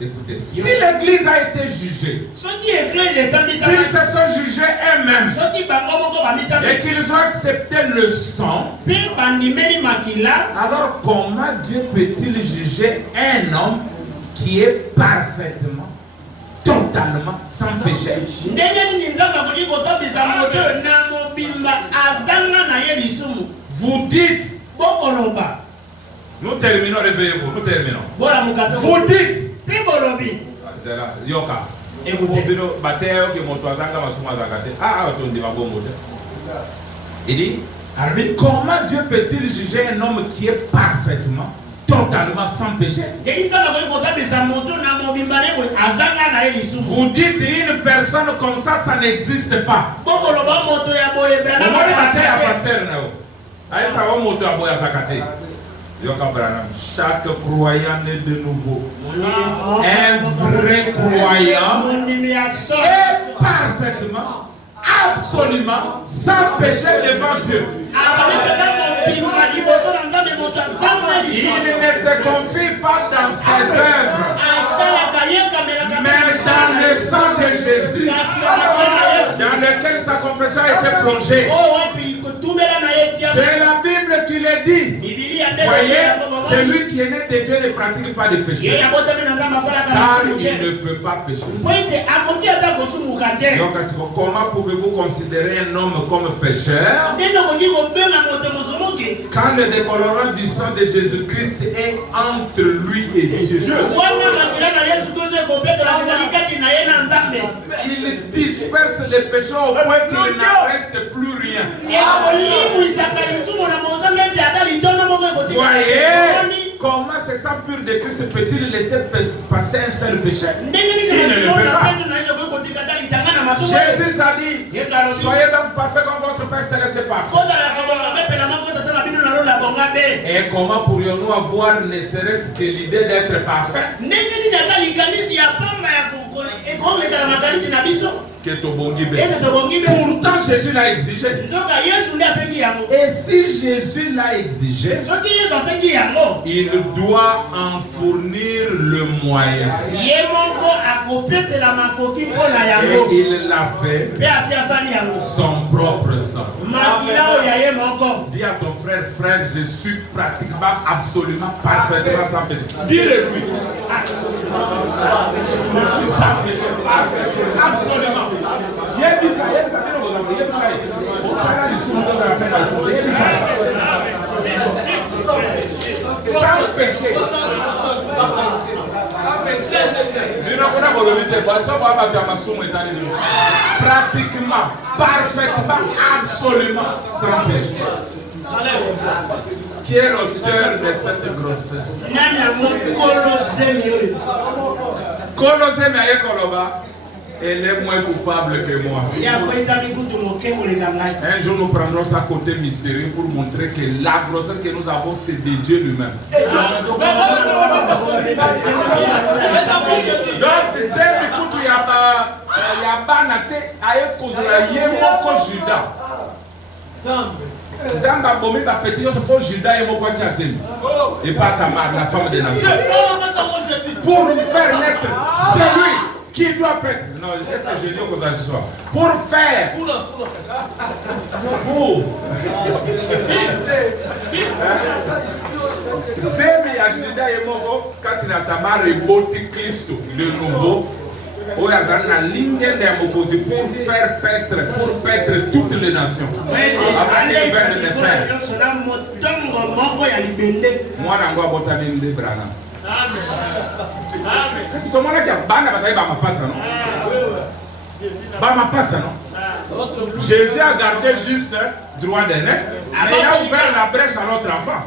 Écoutez, si l'église a été jugée, s'ils se sont jugés eux-mêmes et qu'ils ont accepté le sang, alors comment Dieu peut-il juger un homme qui est parfaitement, totalement sans péché? Vous dites, nous terminons, réveillez-vous, nous terminons. Vous dites, Yoka, il dit, comment Dieu peut-il juger un homme qui est parfaitement, totalement sans péché? Vous dites une personne comme ça n'existe pas. Chaque croyant est de nouveau. Un vrai croyant est parfaitement, absolument, sans péché devant Dieu. Il ne se confie pas dans ses œuvres, mais dans le sang de Jésus, dans lequel sa confession a été plongée. C'est la Bible qui le dit. Voyez, celui qui est né de Dieu ne pratique pas de péché, car il ne peut pas pécher. Donc, comment pouvez-vous considérer un homme comme pécheur quand le décolorant du sang de Jésus-Christ est entre lui et Dieu? Il disperse les péchés au point qu'il n'en reste plus rien. Voyez comment ce sang pur de Christ peut-il laisser passer un seul péché? Il ne le peut pas. Jésus a dit, soyez donc parfaits comme votre Père Céleste est parfait. Et comment pourrions-nous avoir ne serait-ce que l'idée d'être parfait? Pourtant Jésus l'a exigé. Et si Jésus l'a exigé, il doit en fournir le moyen. Et il l'a fait son propre sang. Dis à ton frère, frère, je suis pratiquement, absolument, parfaitement sans péché. Dis-le-lui. Je suis sans péché, parfaitement, absolument. Sans péché. Pratiquement, parfaitement, absolument sans péché. Qui est l'auteur de cette grossesse? Elle est moins coupable que moi. Un jour, nous prendrons ça côté mystérieux pour montrer que la grossesse que nous avons, c'est de Dieu lui-même. Donc, c'est écoute, il y a Banate, Judas. Zamba bomi ba petit yo pour Judas et Moko Tchasemi. Et pas Tamar, la femme des nations. Pour faire naître celui qui doit être. Non, c'est ce que je dis aux anciens. Pour faire. Pour. Zemi à Judas et Moko, quand il a Tamar et Boti Christo de nouveau. Pour faire paître toutes les nations. Après qu'il vienne les faire. Moi, je vais voter Brana. Parce que comment on a dit Bana va ma passe, non? Bama passe, non? Jésus a gardé juste droit d'aînesse, mais il a ouvert la brèche à notre enfant.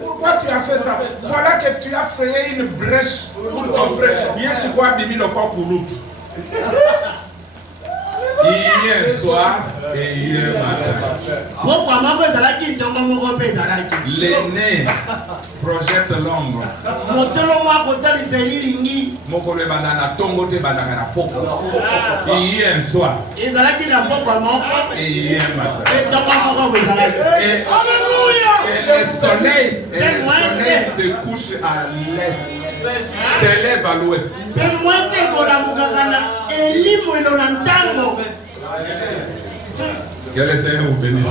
Pourquoi tu as fait ça? Voilà que tu as frayé une brèche pour ton frère. Hier, c'est quoi Bibi le corps pour l'autre? Hier soir et hier matin. L'aîné projette l'ombre. Hier soir et hier matin. Et soleil se couche à l'est, s'élève à l'ouest. Que le Seigneur vous bénisse.